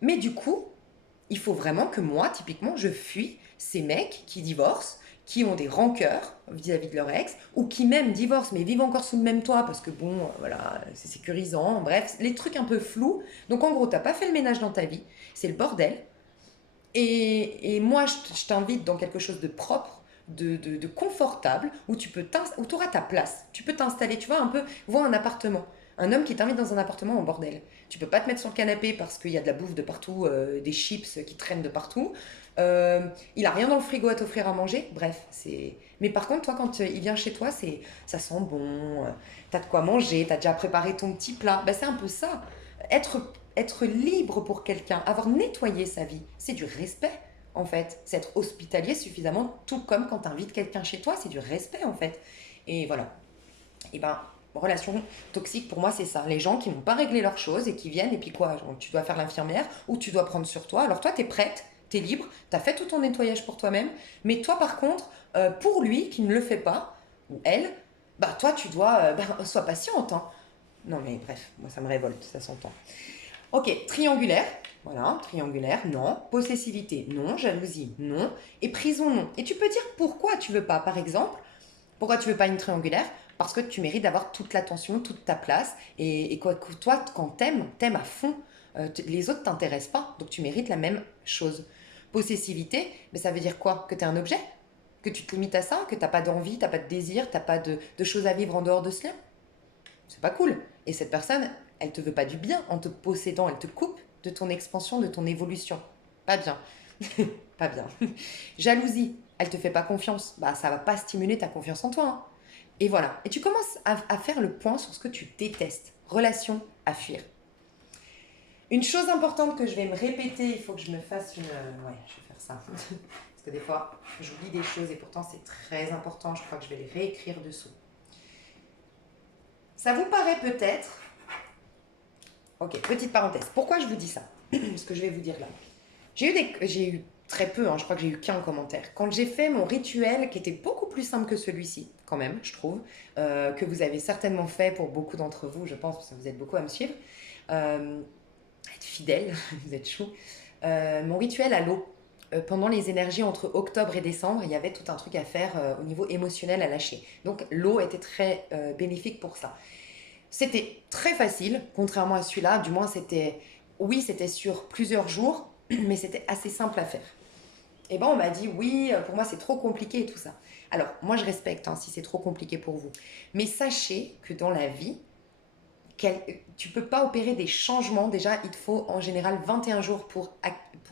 Mais du coup, il faut vraiment que moi, typiquement, je fuis ces mecs qui divorcent, qui ont des rancœurs vis-à-vis de leur ex, ou qui même divorcent mais vivent encore sous le même toit parce que bon, voilà, c'est sécurisant. Bref, les trucs un peu flous. Donc en gros, t'as pas fait le ménage dans ta vie, c'est le bordel. Et moi, je t'invite dans quelque chose de propre, de confortable, où où tu auras ta place. Tu peux t'installer, tu vois, un peu, vois un appartement. Un homme qui t'invite dans un appartement en bordel. Tu peux pas te mettre sur le canapé parce qu'il y a de la bouffe de partout, des chips qui traînent de partout. Il a rien dans le frigo à t'offrir à manger. Bref, c'est. Mais par contre, toi, quand il vient chez toi, ça sent bon. T'as de quoi manger, t'as déjà préparé ton petit plat. Ben, c'est un peu ça. Être libre pour quelqu'un, avoir nettoyé sa vie, c'est du respect en fait. C'est être hospitalier suffisamment, tout comme quand tu invites quelqu'un chez toi, c'est du respect en fait. Et voilà. Et ben, relation toxique pour moi, c'est ça. Les gens qui n'ont pas réglé leurs choses et qui viennent, et puis quoi, genre, tu dois faire l'infirmière ou tu dois prendre sur toi. Alors toi, tu es prête, tu es libre, tu as fait tout ton nettoyage pour toi-même, mais toi par contre, pour lui qui ne le fait pas, ou elle, bah toi, tu dois, sois patiente, hein. Non mais bref, moi ça me révolte, ça s'entend. Ok, triangulaire. Voilà, triangulaire, non. Possessivité, non. Jalousie, non. Et prison, non. Et tu peux dire pourquoi tu veux pas. Par exemple, pourquoi tu veux pas une triangulaire? Parce que tu mérites d'avoir toute l'attention, toute ta place. Et quoi que toi, quand t'aimes à fond. Les autres t'intéressent pas. Donc tu mérites la même chose. Possessivité, mais ça veut dire quoi? Que tu es un objet? Que tu te limites à ça? Que t'as pas d'envie, t'as pas de désir, t'as pas de choses à vivre en dehors de ce lien? C'est pas cool. Et cette personne, elle te veut pas du bien en te possédant, elle te coupe de ton expansion, de ton évolution. Pas bien. Pas bien. Jalousie, elle te fait pas confiance. Bah, ça va pas stimuler ta confiance en toi, hein. Et voilà. Et tu commences à faire le point sur ce que tu détestes. Relation à fuir. Une chose importante que je vais me répéter, il faut que je me fasse une. Ouais, je vais faire ça. Parce que des fois, j'oublie des choses et pourtant c'est très important. Je crois que je vais les réécrire dessous. Ça vous paraît peut-être. Ok, petite parenthèse. Pourquoi je vous dis ça? Ce que je vais vous dire là. J'ai eu très peu, hein, je crois que j'ai eu qu'un commentaire. Quand j'ai fait mon rituel, qui était beaucoup plus simple que celui-ci, quand même, je trouve, que vous avez certainement fait pour beaucoup d'entre vous, je pense, parce que vous êtes beaucoup à me suivre, euh, être fidèle, vous êtes chou. Mon rituel à l'eau, pendant les énergies entre octobre et décembre, il y avait tout un truc à faire au niveau émotionnel à lâcher. Donc l'eau était très bénéfique pour ça. C'était très facile, contrairement à celui-là, du moins c'était, oui, c'était sur plusieurs jours, mais c'était assez simple à faire. Et ben on m'a dit oui, pour moi c'est trop compliqué et tout ça. Alors moi je respecte hein, si c'est trop compliqué pour vous, mais sachez que dans la vie, tu ne peux pas opérer des changements. Déjà, il te faut en général 21 jours pour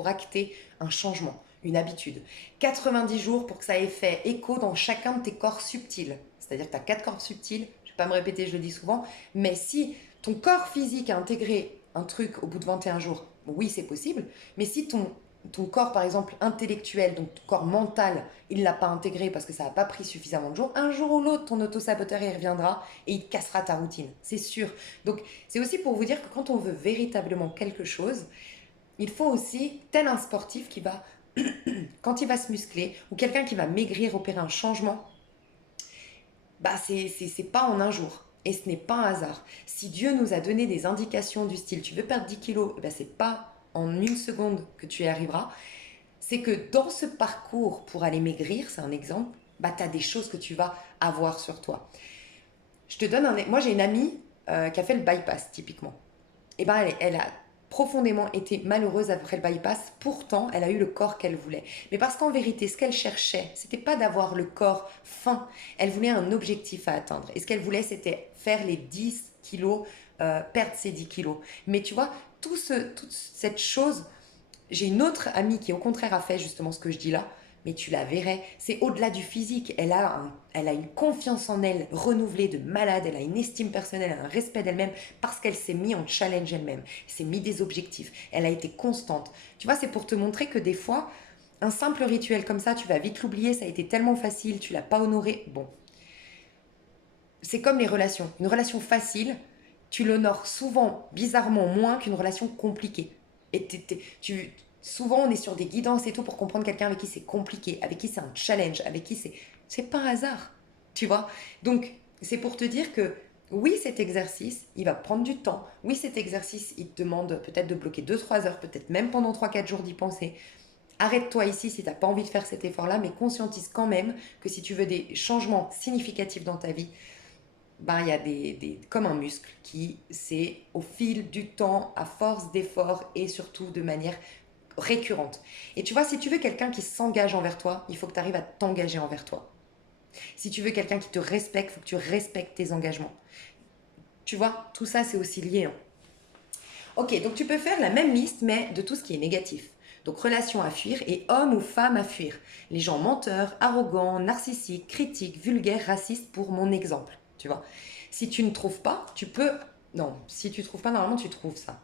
acter un changement, une habitude. 90 jours pour que ça ait fait écho dans chacun de tes corps subtils. C'est-à-dire que tu as 4 corps subtils, je ne vais pas me répéter, je le dis souvent, mais si ton corps physique a intégré un truc au bout de 21 jours, oui, c'est possible, mais si ton corps, par exemple, intellectuel, donc ton corps mental, il ne l'a pas intégré parce que ça n'a pas pris suffisamment de jours, un jour ou l'autre, ton autosaboteur, il reviendra et il te cassera ta routine, c'est sûr. Donc, c'est aussi pour vous dire que quand on veut véritablement quelque chose, il faut aussi, tel un sportif qui va, quand il va se muscler, ou quelqu'un qui va maigrir, opérer un changement, bah c'est pas en un jour. Et ce n'est pas un hasard. Si Dieu nous a donné des indications du style, tu veux perdre 10 kilos, bah c'est pas en une seconde que tu y arriveras. C'est que dans ce parcours pour aller maigrir, c'est un exemple, bah tu as des choses que tu vas avoir sur toi. Je te donne un. Moi, j'ai une amie qui a fait le bypass, typiquement. Et ben, elle a profondément été malheureuse après le bypass. Pourtant, elle a eu le corps qu'elle voulait. Mais parce qu'en vérité, ce qu'elle cherchait, c'était pas d'avoir le corps fin. Elle voulait un objectif à atteindre. Et ce qu'elle voulait, c'était faire les 10 kilos, perdre ses 10 kilos. Mais tu vois, toute cette chose, j'ai une autre amie qui, au contraire, a fait justement ce que je dis là. Mais tu la verrais, c'est au-delà du physique. Elle a une confiance en elle renouvelée de malade. Elle a une estime personnelle, un respect d'elle-même parce qu'elle s'est mis en challenge elle-même. Elle s'est mis des objectifs. Elle a été constante. Tu vois, c'est pour te montrer que des fois, un simple rituel comme ça, tu vas vite l'oublier. Ça a été tellement facile, tu l'as pas honoré. Bon, c'est comme les relations. Une relation facile, tu l'honores souvent, bizarrement, moins qu'une relation compliquée. Et souvent, on est sur des guidances et tout pour comprendre quelqu'un avec qui c'est compliqué, avec qui c'est un challenge, avec qui c'est. C'est pas un hasard, tu vois. Donc, c'est pour te dire que oui, cet exercice, il va prendre du temps. Oui, cet exercice, il te demande peut-être de bloquer 2 3 heures, peut-être même pendant 3 4 jours d'y penser. Arrête-toi ici si tu n'as pas envie de faire cet effort-là, mais conscientise quand même que si tu veux des changements significatifs dans ta vie, ben, il y a comme un muscle qui, c'est au fil du temps, à force d'efforts et surtout de manière récurrente. Et tu vois, si tu veux quelqu'un qui s'engage envers toi, il faut que tu arrives à t'engager envers toi. Si tu veux quelqu'un qui te respecte, il faut que tu respectes tes engagements. Tu vois, tout ça, c'est aussi lié, hein. Ok, donc tu peux faire la même liste, mais de tout ce qui est négatif. Donc relation à fuir et homme ou femme à fuir. Les gens menteurs, arrogants, narcissiques, critiques, vulgaires, racistes pour mon exemple. Tu vois. Si tu ne trouves pas, tu peux. Non, si tu ne trouves pas, normalement tu trouves ça.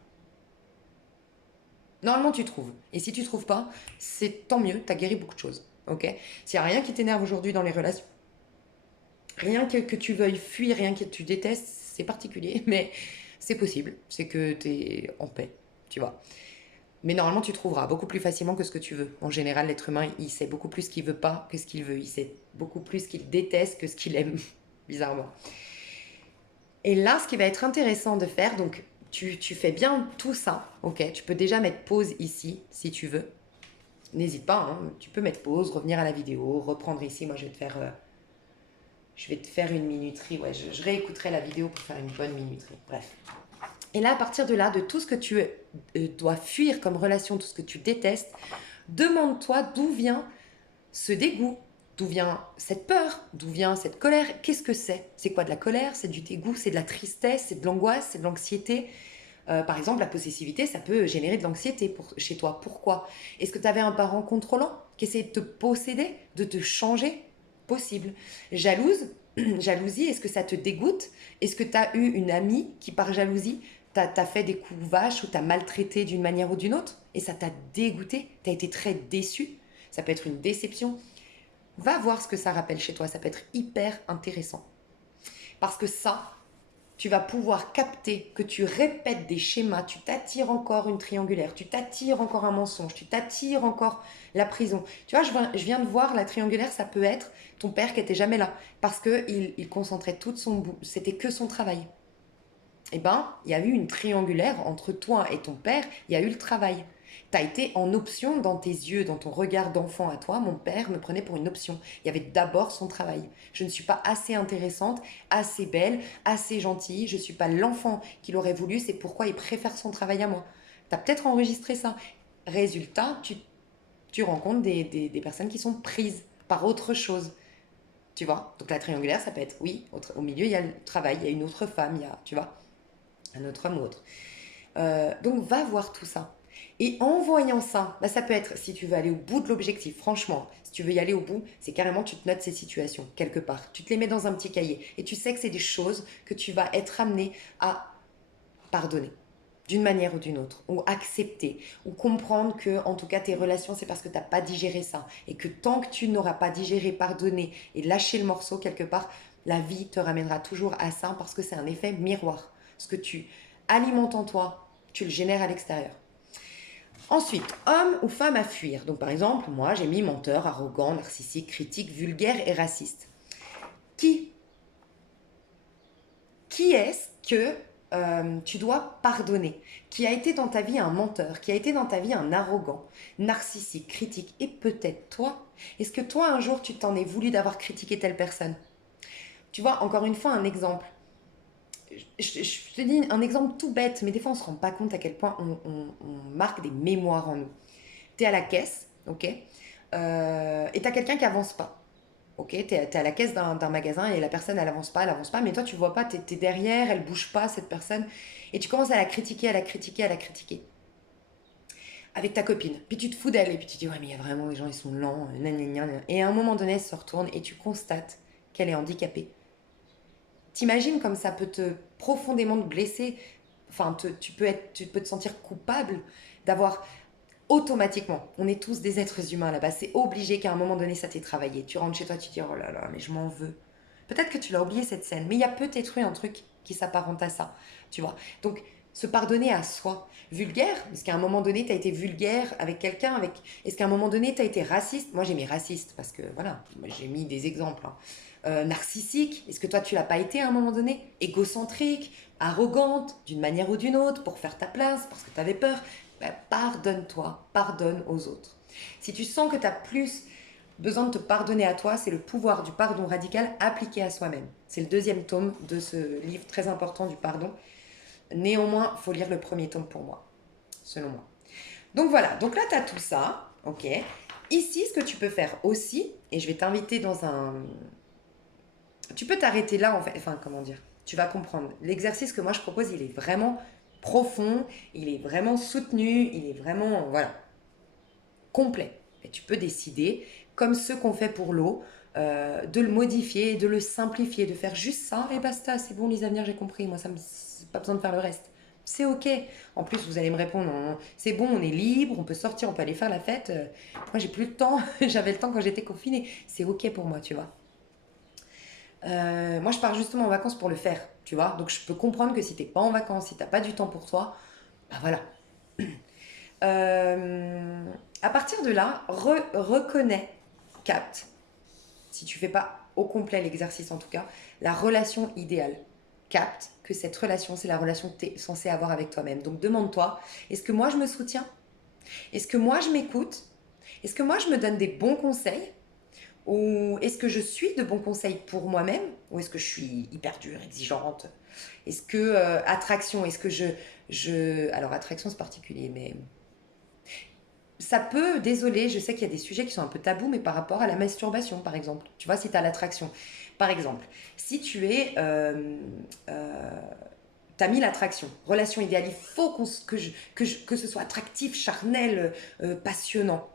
Normalement tu trouves. Et si tu ne trouves pas, c'est tant mieux, tu as guéri beaucoup de choses. Ok. S'il n'y a rien qui t'énerve aujourd'hui dans les relations, rien que tu veuilles fuir, rien que tu détestes, c'est particulier, mais c'est possible. C'est que tu es en paix, tu vois. Mais normalement, tu trouveras beaucoup plus facilement que ce que tu veux. En général, l'être humain, il sait beaucoup plus ce qu'il veut pas que ce qu'il veut. Il sait beaucoup plus ce qu'il déteste que ce qu'il aime, bizarrement. Et là, ce qui va être intéressant de faire, donc tu fais bien tout ça, ok. Tu peux déjà mettre pause ici, si tu veux. N'hésite pas, hein, tu peux mettre pause, revenir à la vidéo, reprendre ici. Moi, je vais te faire une minuterie. Ouais, je réécouterai la vidéo pour faire une bonne minuterie. Bref. Et là, à partir de là, de tout ce que tu dois fuir comme relation, tout ce que tu détestes, demande-toi d'où vient ce dégoût, d'où vient cette peur, d'où vient cette colère. Qu'est-ce que c'est? C'est quoi de la colère? C'est du dégoût? C'est de la tristesse? C'est de l'angoisse? C'est de l'anxiété? Par exemple, la possessivité, ça peut générer de l'anxiété chez toi. Pourquoi? Est-ce que tu avais un parent contrôlant qui essayait de te posséder, de te changer? Possible. Jalouse, jalousie, est-ce que ça te dégoûte? Est-ce que tu as eu une amie qui, par jalousie, t'a fait des coups vaches ou t'a maltraité d'une manière ou d'une autre et ça t'a dégoûté? T'as été très déçu? Ça peut être une déception. Va voir ce que ça rappelle chez toi, ça peut être hyper intéressant. Parce que ça, tu vas pouvoir capter que tu répètes des schémas, tu t'attires encore une triangulaire, tu t'attires encore un mensonge, tu t'attires encore la prison. Tu vois, je viens de voir la triangulaire, ça peut être ton père qui était jamais là parce qu'il concentrait toute c'était que son travail. Eh ben, il y a eu une triangulaire entre toi et ton père, il y a eu le travail. Tu as été en option dans tes yeux, dans ton regard d'enfant à toi. Mon père me prenait pour une option. Il y avait d'abord son travail. Je ne suis pas assez intéressante, assez belle, assez gentille. Je ne suis pas l'enfant qu'il aurait voulu. C'est pourquoi il préfère son travail à moi. Tu as peut-être enregistré ça. Résultat, tu rencontres des personnes qui sont prises par autre chose. Tu vois. Donc la triangulaire, ça peut être, oui, au milieu, il y a le travail, il y a une autre femme, il y a, tu vois, un autre homme ou autre. Donc va voir tout ça. Et en voyant ça, bah, ça peut être, si tu veux aller au bout de l'objectif, franchement, si tu veux y aller au bout, c'est carrément tu te notes ces situations quelque part. Tu te les mets dans un petit cahier et tu sais que c'est des choses que tu vas être amené à pardonner d'une manière ou d'une autre, ou accepter, ou comprendre que, en tout cas, tes relations, c'est parce que tu n'as pas digéré ça, et que tant que tu n'auras pas digéré, pardonné et lâché le morceau quelque part, la vie te ramènera toujours à ça, parce que c'est un effet miroir. Ce que tu alimentes en toi, tu le génères à l'extérieur. Ensuite, homme ou femme à fuir. Donc par exemple, moi j'ai mis menteur, arrogant, narcissique, critique, vulgaire et raciste. Qui Qui est-ce que tu dois pardonner? Qui a été dans ta vie un menteur? Qui a été dans ta vie un arrogant, narcissique, critique? Et peut-être toi. Est-ce que toi, un jour, tu t'en es voulu d'avoir critiqué telle personne? Tu vois, encore une fois, un exemple. Je te dis un exemple tout bête, mais des fois, on ne se rend pas compte à quel point on marque des mémoires en nous. Tu es à la caisse, ok, et tu as quelqu'un qui avance pas. Ok, t'es à la caisse d'un magasin et la personne elle avance pas, mais toi tu vois pas, t'es derrière, elle bouge pas cette personne, et tu commences à la critiquer, à la critiquer, à la critiquer avec ta copine. Puis tu te fous d'elle et puis tu te dis ouais mais il y a vraiment les gens ils sont lents, et à un moment donné elle se retourne et tu constates qu'elle est handicapée. T'imagines comme ça peut te profondément te blesser, enfin tu peux te sentir coupable d'avoir automatiquement, on est tous des êtres humains là-bas, c'est obligé qu'à un moment donné ça t'ait travaillé. Tu rentres chez toi, tu te dis oh là là, mais je m'en veux. Peut-être que tu l'as oublié cette scène, mais il y a peut-être eu un truc qui s'apparente à ça, tu vois. Donc, se pardonner à soi. Vulgaire, est-ce qu'à un moment donné, tu as été vulgaire avec quelqu'un avec... Est-ce qu'à un moment donné, tu as été raciste? Moi, j'ai mis raciste parce que, voilà, j'ai mis des exemples, hein. Narcissique, est-ce que toi, tu l'as pas été à un moment donné? Égocentrique, arrogante, d'une manière ou d'une autre, pour faire ta place, parce que tu avais peur. Ben, pardonne-toi, pardonne aux autres. Si tu sens que tu as plus besoin de te pardonner à toi, c'est le pouvoir du pardon radical appliqué à soi-même. C'est le deuxième tome de ce livre très important du pardon. Néanmoins, il faut lire le premier tome pour moi, selon moi. Donc voilà, donc là tu as tout ça, ok. Ici, ce que tu peux faire aussi, et je vais t'inviter dans un... Tu peux t'arrêter là, en fait, enfin comment dire, tu vas comprendre. L'exercice que moi je propose, il est vraiment profond, il est vraiment soutenu, il est vraiment, voilà, complet. Et tu peux décider, comme ceux qu'on fait pour l'eau, de le modifier, de le simplifier, de faire juste ça et basta, c'est bon, Lisa Venir, j'ai compris, moi, ça me, pas besoin de faire le reste. C'est ok. En plus, vous allez me répondre, non, c'est bon, on est libre, on peut sortir, on peut aller faire la fête. Moi, j'ai plus le temps, j'avais le temps quand j'étais confinée. C'est ok pour moi, tu vois. Moi, je pars justement en vacances pour le faire, tu vois. Donc, je peux comprendre que si t'es pas en vacances, si t'as pas du temps pour toi, bah voilà. À partir de là, reconnais, capte, si tu fais pas au complet l'exercice en tout cas, la relation idéale. Capte que cette relation, c'est la relation que tu es censé avoir avec toi-même. Donc demande-toi, est-ce que moi je me soutiens? Est-ce que moi je m'écoute? Est-ce que moi je me donne des bons conseils? Ou est-ce que je suis de bons conseils pour moi-même? Ou est-ce que je suis hyper dure, exigeante? Est-ce que attraction, est-ce que Alors attraction c'est particulier, mais ça peut, désolé, je sais qu'il y a des sujets qui sont un peu tabous, mais par rapport à la masturbation, par exemple. Tu vois, si tu as l'attraction. Par exemple, si tu es... t'as mis l'attraction, relation idéale, il faut que ce soit attractif, charnel, passionnant.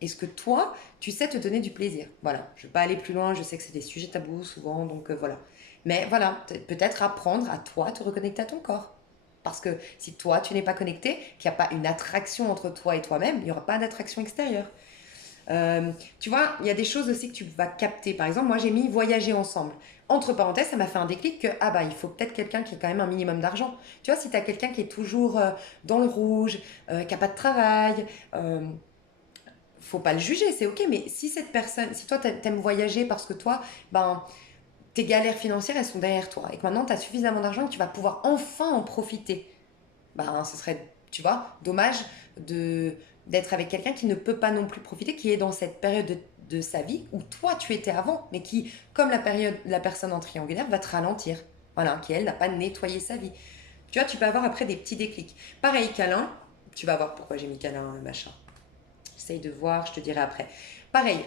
Est-ce que toi, tu sais te donner du plaisir? Voilà, je ne vais pas aller plus loin, je sais que c'est des sujets tabous souvent, donc voilà. Mais voilà, peut-être apprendre à toi te reconnecter à ton corps. Parce que si toi, tu n'es pas connecté, qu'il n'y a pas une attraction entre toi et toi-même, il n'y aura pas d'attraction extérieure. Tu vois, il y a des choses aussi que tu vas capter. Par exemple, moi j'ai mis voyager ensemble. Entre parenthèses, ça m'a fait un déclic que, ah bah, il faut peut-être quelqu'un qui ait quand même un minimum d'argent. Tu vois, si tu as quelqu'un qui est toujours dans le rouge, qui n'a pas de travail, faut pas le juger, c'est ok. Mais si cette personne, si toi t'aimes voyager parce que toi, ben, tes galères financières, elles sont derrière toi et que maintenant tu as suffisamment d'argent que tu vas pouvoir enfin en profiter, ben, ce serait, tu vois, dommage de d'être avec quelqu'un qui ne peut pas non plus profiter, qui est dans cette période de sa vie où toi tu étais avant, mais qui, comme la personne en triangulaire, va te ralentir. Voilà, qui elle n'a pas nettoyé sa vie. Tu vois, tu peux avoir après des petits déclics. Pareil, câlin, tu vas voir pourquoi j'ai mis câlin, machin. J'essaye de voir, je te dirai après. Pareil,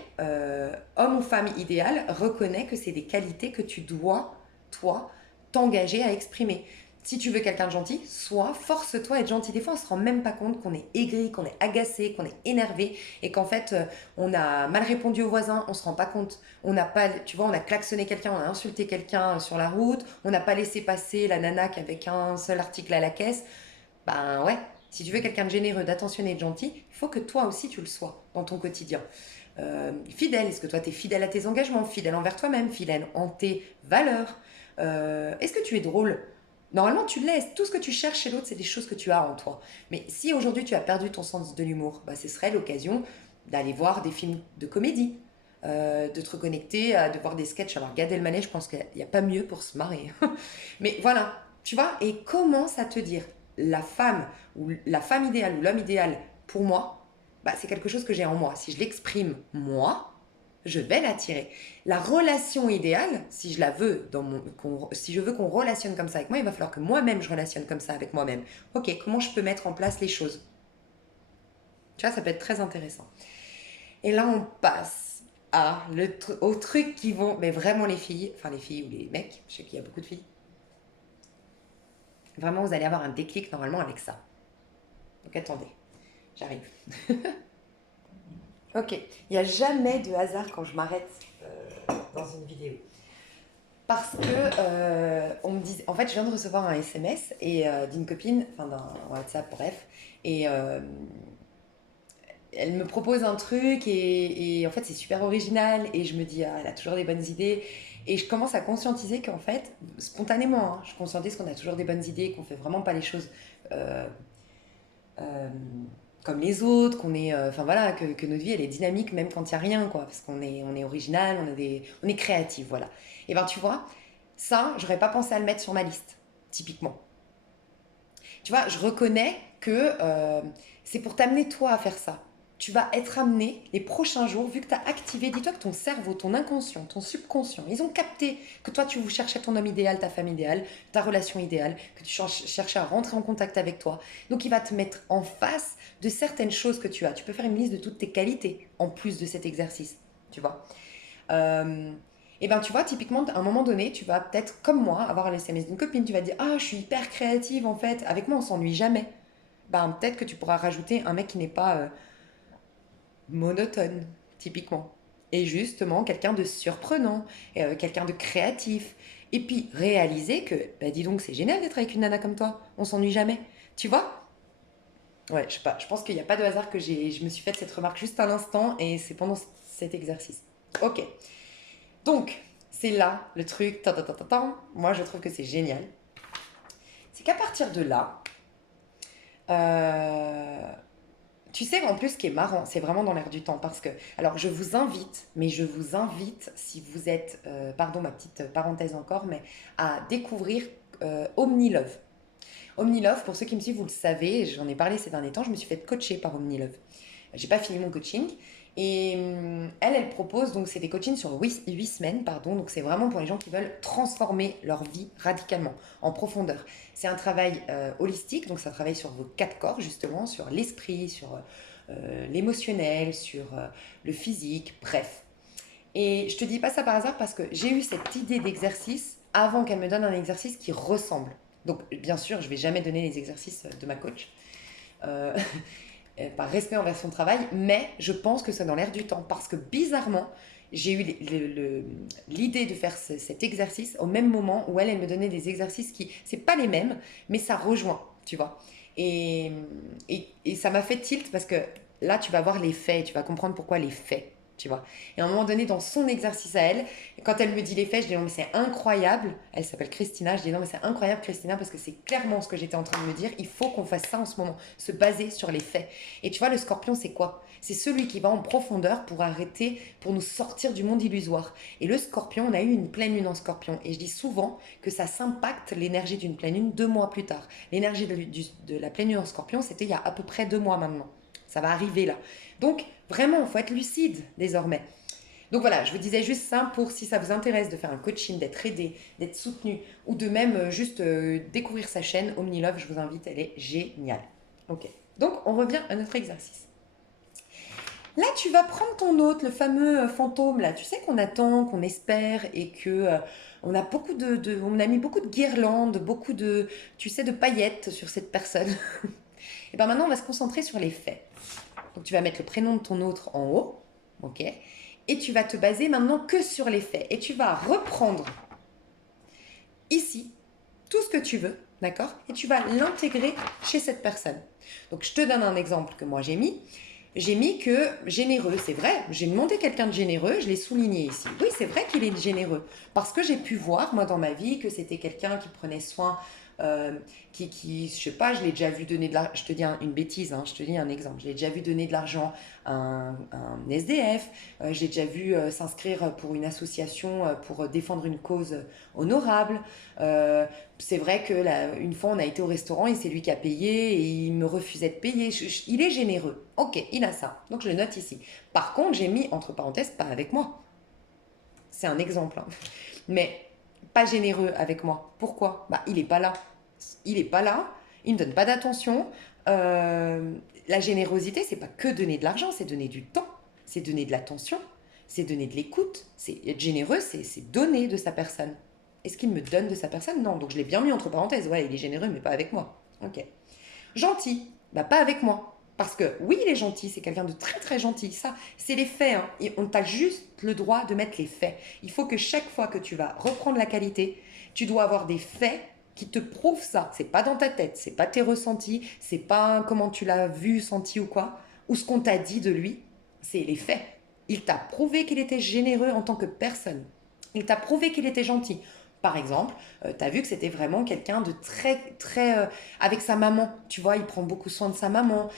homme ou femme idéal, reconnais que c'est des qualités que tu dois, toi, t'engager à exprimer. Si tu veux quelqu'un de gentil, force-toi à être gentil. Des fois, on se rend même pas compte qu'on est aigri, qu'on est agacé, qu'on est énervé et qu'en fait, on a mal répondu aux voisins, on se rend pas compte. On n'a pas, tu vois, on a klaxonné quelqu'un, on a insulté quelqu'un sur la route, on n'a pas laissé passer la nanaque avec un seul article à la caisse. Ben ouais, si tu veux quelqu'un de généreux, d'attentionné et de gentil, il faut que toi aussi tu le sois dans ton quotidien. Fidèle, est-ce que toi tu es fidèle à tes engagements, fidèle envers toi-même, fidèle en tes valeurs. Est-ce que tu es drôle? Normalement, tu le laisses. Tout ce que tu cherches chez l'autre, c'est des choses que tu as en toi. Mais si aujourd'hui tu as perdu ton sens de l'humour, bah, ce serait l'occasion d'aller voir des films de comédie, de te reconnecter, de voir des sketchs. Alors, Gad Elmaleh, je pense qu'il n'y a pas mieux pour se marrer. Mais voilà, tu vois, et commence à te dire, la femme ou la femme idéale ou l'homme idéal pour moi, bah, c'est quelque chose que j'ai en moi. Si je l'exprime moi, je vais l'attirer. La relation idéale, si je la veux, si je veux qu'on relationne comme ça avec moi, il va falloir que moi-même je relationne comme ça avec moi-même. Ok, comment je peux mettre en place les choses? Tu vois, ça peut être très intéressant. Et là, on passe aux trucs qui vont, mais vraiment les filles, enfin les filles ou les mecs, je sais qu'il y a beaucoup de filles, vraiment vous allez avoir un déclic normalement avec ça. Donc attendez, j'arrive. Ok, il n'y a jamais de hasard quand je m'arrête dans une vidéo. Parce que on me dit, en fait, je viens de recevoir un SMS et d'une copine, enfin d'un WhatsApp, bref, et elle me propose un truc et en fait c'est super original et je me dis ah, elle a toujours des bonnes idées et je commence à conscientiser qu'en fait spontanément, hein, je conscientise qu'on a toujours des bonnes idées, qu'on fait vraiment pas les choses euh, euh, comme les autres, qu'on est, enfin voilà, que notre vie elle est dynamique même quand il y a rien quoi, parce on est original, on est créatif, voilà. Et ben tu vois, ça j'aurais pas pensé à le mettre sur ma liste, typiquement. Tu vois, je reconnais que c'est pour t'amener toi à faire ça. Tu vas être amené les prochains jours, vu que tu as activé, dis-toi que ton cerveau, ton inconscient, ton subconscient, ils ont capté que toi tu cherchais ton homme idéal, ta femme idéale, ta relation idéale, que tu cherchais à rentrer en contact avec toi. Donc il va te mettre en face de certaines choses que tu as. Tu peux faire une liste de toutes tes qualités en plus de cet exercice, tu vois. Euh, et ben tu vois, typiquement, à un moment donné, tu vas peut-être, comme moi, avoir un SMS d'une copine, tu vas te dire, ah, je suis hyper créative en fait, avec moi on s'ennuie jamais. Ben peut-être que tu pourras rajouter un mec qui n'est pas monotone, typiquement. Et justement, quelqu'un de surprenant, quelqu'un de créatif. Et puis réaliser que, bah dis donc, c'est génial d'être avec une nana comme toi, on s'ennuie jamais. Tu vois? Ouais, je sais pas, je pense qu'il n'y a pas de hasard que je me suis fait cette remarque juste à l'instant et c'est pendant cet exercice. Ok. Donc, c'est là le truc, moi je trouve que c'est génial. C'est qu'à partir de là, euh, tu sais en plus ce qui est marrant, c'est vraiment dans l'air du temps parce que, alors je vous invite, mais je vous invite, si vous êtes, pardon ma petite parenthèse encore, mais à découvrir Omnilove. Omnilove, pour ceux qui me suivent, vous le savez, j'en ai parlé ces derniers temps, je me suis fait coacher par Omnilove. J'ai pas fini mon coaching. Et elle propose, donc c'est des coachings sur 8 semaines, pardon, donc c'est vraiment pour les gens qui veulent transformer leur vie radicalement, en profondeur. C'est un travail holistique, donc ça travaille sur vos 4 corps, justement, sur l'esprit, sur l'émotionnel, sur le physique, bref. Et je te dis pas ça par hasard parce que j'ai eu cette idée d'exercice avant qu'elle me donne un exercice qui ressemble. Donc bien sûr, je vais jamais donner les exercices de ma coach. Euh, par respect envers son travail, mais je pense que c'est dans l'air du temps parce que bizarrement, j'ai eu l'idée de faire cet exercice au même moment où elle me donnait des exercices qui, c'est pas les mêmes, mais ça rejoint, tu vois. Et ça m'a fait tilt parce que là, tu vas voir les faits, tu vas comprendre pourquoi les faits, tu vois. Et à un moment donné, dans son exercice à elle, quand elle me dit les faits, je dis non, mais c'est incroyable. Elle s'appelle Christina. Je dis non, mais c'est incroyable, Christina, parce que c'est clairement ce que j'étais en train de me dire. Il faut qu'on fasse ça en ce moment, se baser sur les faits. Et tu vois, le scorpion, c'est quoi? C'est celui qui va en profondeur pour arrêter, pour nous sortir du monde illusoire. Et le scorpion, on a eu une pleine lune en scorpion. Et je dis souvent que ça s'impacte l'énergie d'une pleine lune 2 mois plus tard. L'énergie de la pleine lune en scorpion, c'était il y a à peu près 2 mois maintenant. Ça va arriver là. Donc, vraiment, il faut être lucide désormais. Donc voilà, je vous disais juste ça pour si ça vous intéresse de faire un coaching, d'être aidé, d'être soutenu ou de même juste découvrir sa chaîne OmniLove, je vous invite, elle est géniale. Ok, donc on revient à notre exercice. Là, tu vas prendre ton hôte, le fameux fantôme là, tu sais qu'on attend, qu'on espère et que on a on a mis beaucoup de guirlandes, beaucoup de, tu sais, de paillettes sur cette personne. Et bien maintenant, on va se concentrer sur les faits. Donc tu vas mettre le prénom de ton autre en haut, ok? Et tu vas te baser maintenant que sur les faits. Et tu vas reprendre ici tout ce que tu veux, d'accord? Et tu vas l'intégrer chez cette personne. Donc je te donne un exemple que moi j'ai mis. J'ai mis que généreux, c'est vrai. J'ai demandé quelqu'un de généreux, je l'ai souligné ici. Oui, c'est vrai qu'il est généreux. Parce que j'ai pu voir, moi, dans ma vie, que c'était quelqu'un qui prenait soin, je sais pas, je l'ai déjà vu donner de l'argent. Je te dis une bêtise, hein, je te dis un exemple. Je l'ai déjà vu donner de l'argent à un SDF. Je l'ai déjà vu s'inscrire pour une association pour défendre une cause honorable. Euh, c'est vrai que une fois on a été au restaurant et c'est lui qui a payé et il me refusait de payer. Il est généreux. Ok, il a ça. Donc je le note ici. Par contre, j'ai mis entre parenthèses pas avec moi. C'est un exemple, hein. Mais pas généreux avec moi. Pourquoi? Bah il est pas là. Il est pas là. Il ne donne pas d'attention. La générosité, c'est pas que donner de l'argent, c'est donner du temps, c'est donner de l'attention, c'est donner de l'écoute. C'est être généreux, c'est donner de sa personne. Est-ce qu'il me donne de sa personne? Non. Donc je l'ai bien mis entre parenthèses. Ouais, il est généreux, mais pas avec moi. Ok. Gentil. Bah pas avec moi. Parce que oui, il est gentil, c'est quelqu'un de très très gentil. Ça, c'est les faits, hein. Et on t'a juste le droit de mettre les faits. Il faut que chaque fois que tu vas reprendre la qualité, tu dois avoir des faits qui te prouvent ça. C'est pas dans ta tête, c'est pas tes ressentis, c'est pas comment tu l'as vu, senti ou quoi, ou ce qu'on t'a dit de lui. C'est les faits. Il t'a prouvé qu'il était généreux en tant que personne. Il t'a prouvé qu'il était gentil. Par exemple, tu as vu que c'était vraiment quelqu'un de très, très... avec sa maman, tu vois, il prend beaucoup soin de sa maman.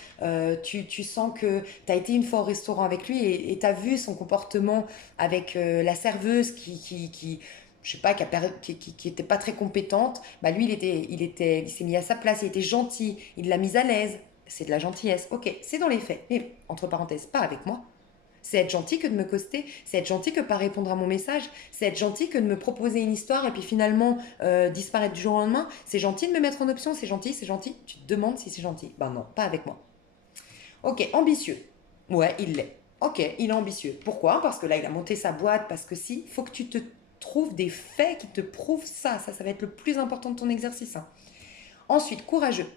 Tu sens que tu as été une fois au restaurant avec lui et tu as vu son comportement avec la serveuse qui je sais pas, qui était pas très compétente. Bah lui, il s'est mis à sa place, il était gentil, il l'a mise à l'aise. C'est de la gentillesse. Ok, c'est dans les faits. Mais, entre parenthèses, pas avec moi. C'est être gentil que de me coster, c'est être gentil que de pas répondre à mon message, c'est être gentil que de me proposer une histoire et puis finalement disparaître du jour au lendemain. C'est gentil de me mettre en option, c'est gentil, c'est gentil. Tu te demandes si c'est gentil. Ben non, pas avec moi. Ok, ambitieux. Ouais, il l'est. Ok, il est ambitieux. Pourquoi? Parce que là, il a monté sa boîte, parce que si, il faut que tu te trouves des faits qui te prouvent ça. Ça va être le plus important de ton exercice, hein. Ensuite, courageux.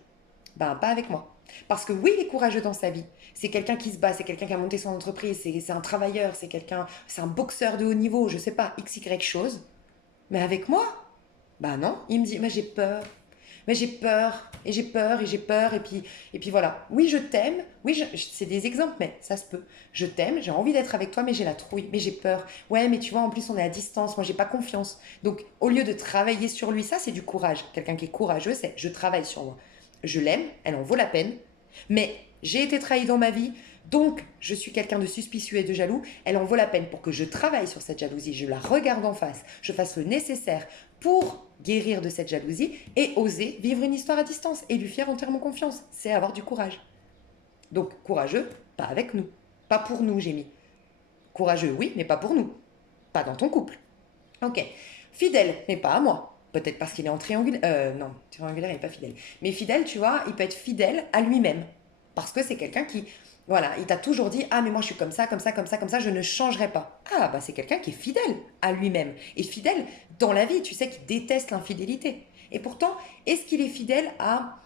Ben, pas avec moi. Parce que oui, il est courageux dans sa vie. C'est quelqu'un qui se bat, c'est quelqu'un qui a monté son entreprise, c'est un travailleur, c'est un boxeur de haut niveau, je sais pas, x, y chose. Mais avec moi, bah non, il me dit, mais j'ai peur. Mais j'ai peur, et j'ai peur, et j'ai peur, et puis voilà. Oui, je t'aime, oui, c'est des exemples, mais ça se peut. Je t'aime, j'ai envie d'être avec toi, mais j'ai la trouille, mais j'ai peur. Ouais, mais tu vois, en plus, on est à distance, moi, j'ai pas confiance. Donc, au lieu de travailler sur lui, ça, c'est du courage. Quelqu'un qui est courageux, c'est je travaille sur moi. Je l'aime, elle en vaut la peine, mais j'ai été trahie dans ma vie, donc je suis quelqu'un de suspicieux et de jaloux. Elle en vaut la peine pour que je travaille sur cette jalousie, je la regarde en face, je fasse le nécessaire pour guérir de cette jalousie et oser vivre une histoire à distance et lui faire entièrement confiance. C'est avoir du courage. Donc courageux, pas avec nous. Pas pour nous, j'ai mis. Courageux, oui, mais pas pour nous. Pas dans ton couple. Ok. Fidèle, mais pas à moi. Peut-être parce qu'il est en triangulaire. Non, triangulaire, il n'est pas fidèle. Mais fidèle, tu vois, il peut être fidèle à lui-même. Parce que c'est quelqu'un qui, voilà, il t'a toujours dit, ah, mais moi je suis comme ça, comme ça, comme ça, comme ça, je ne changerai pas. Ah, bah c'est quelqu'un qui est fidèle à lui-même. Et fidèle dans la vie, tu sais, qui déteste l'infidélité. Et pourtant, est-ce qu'il est fidèle à,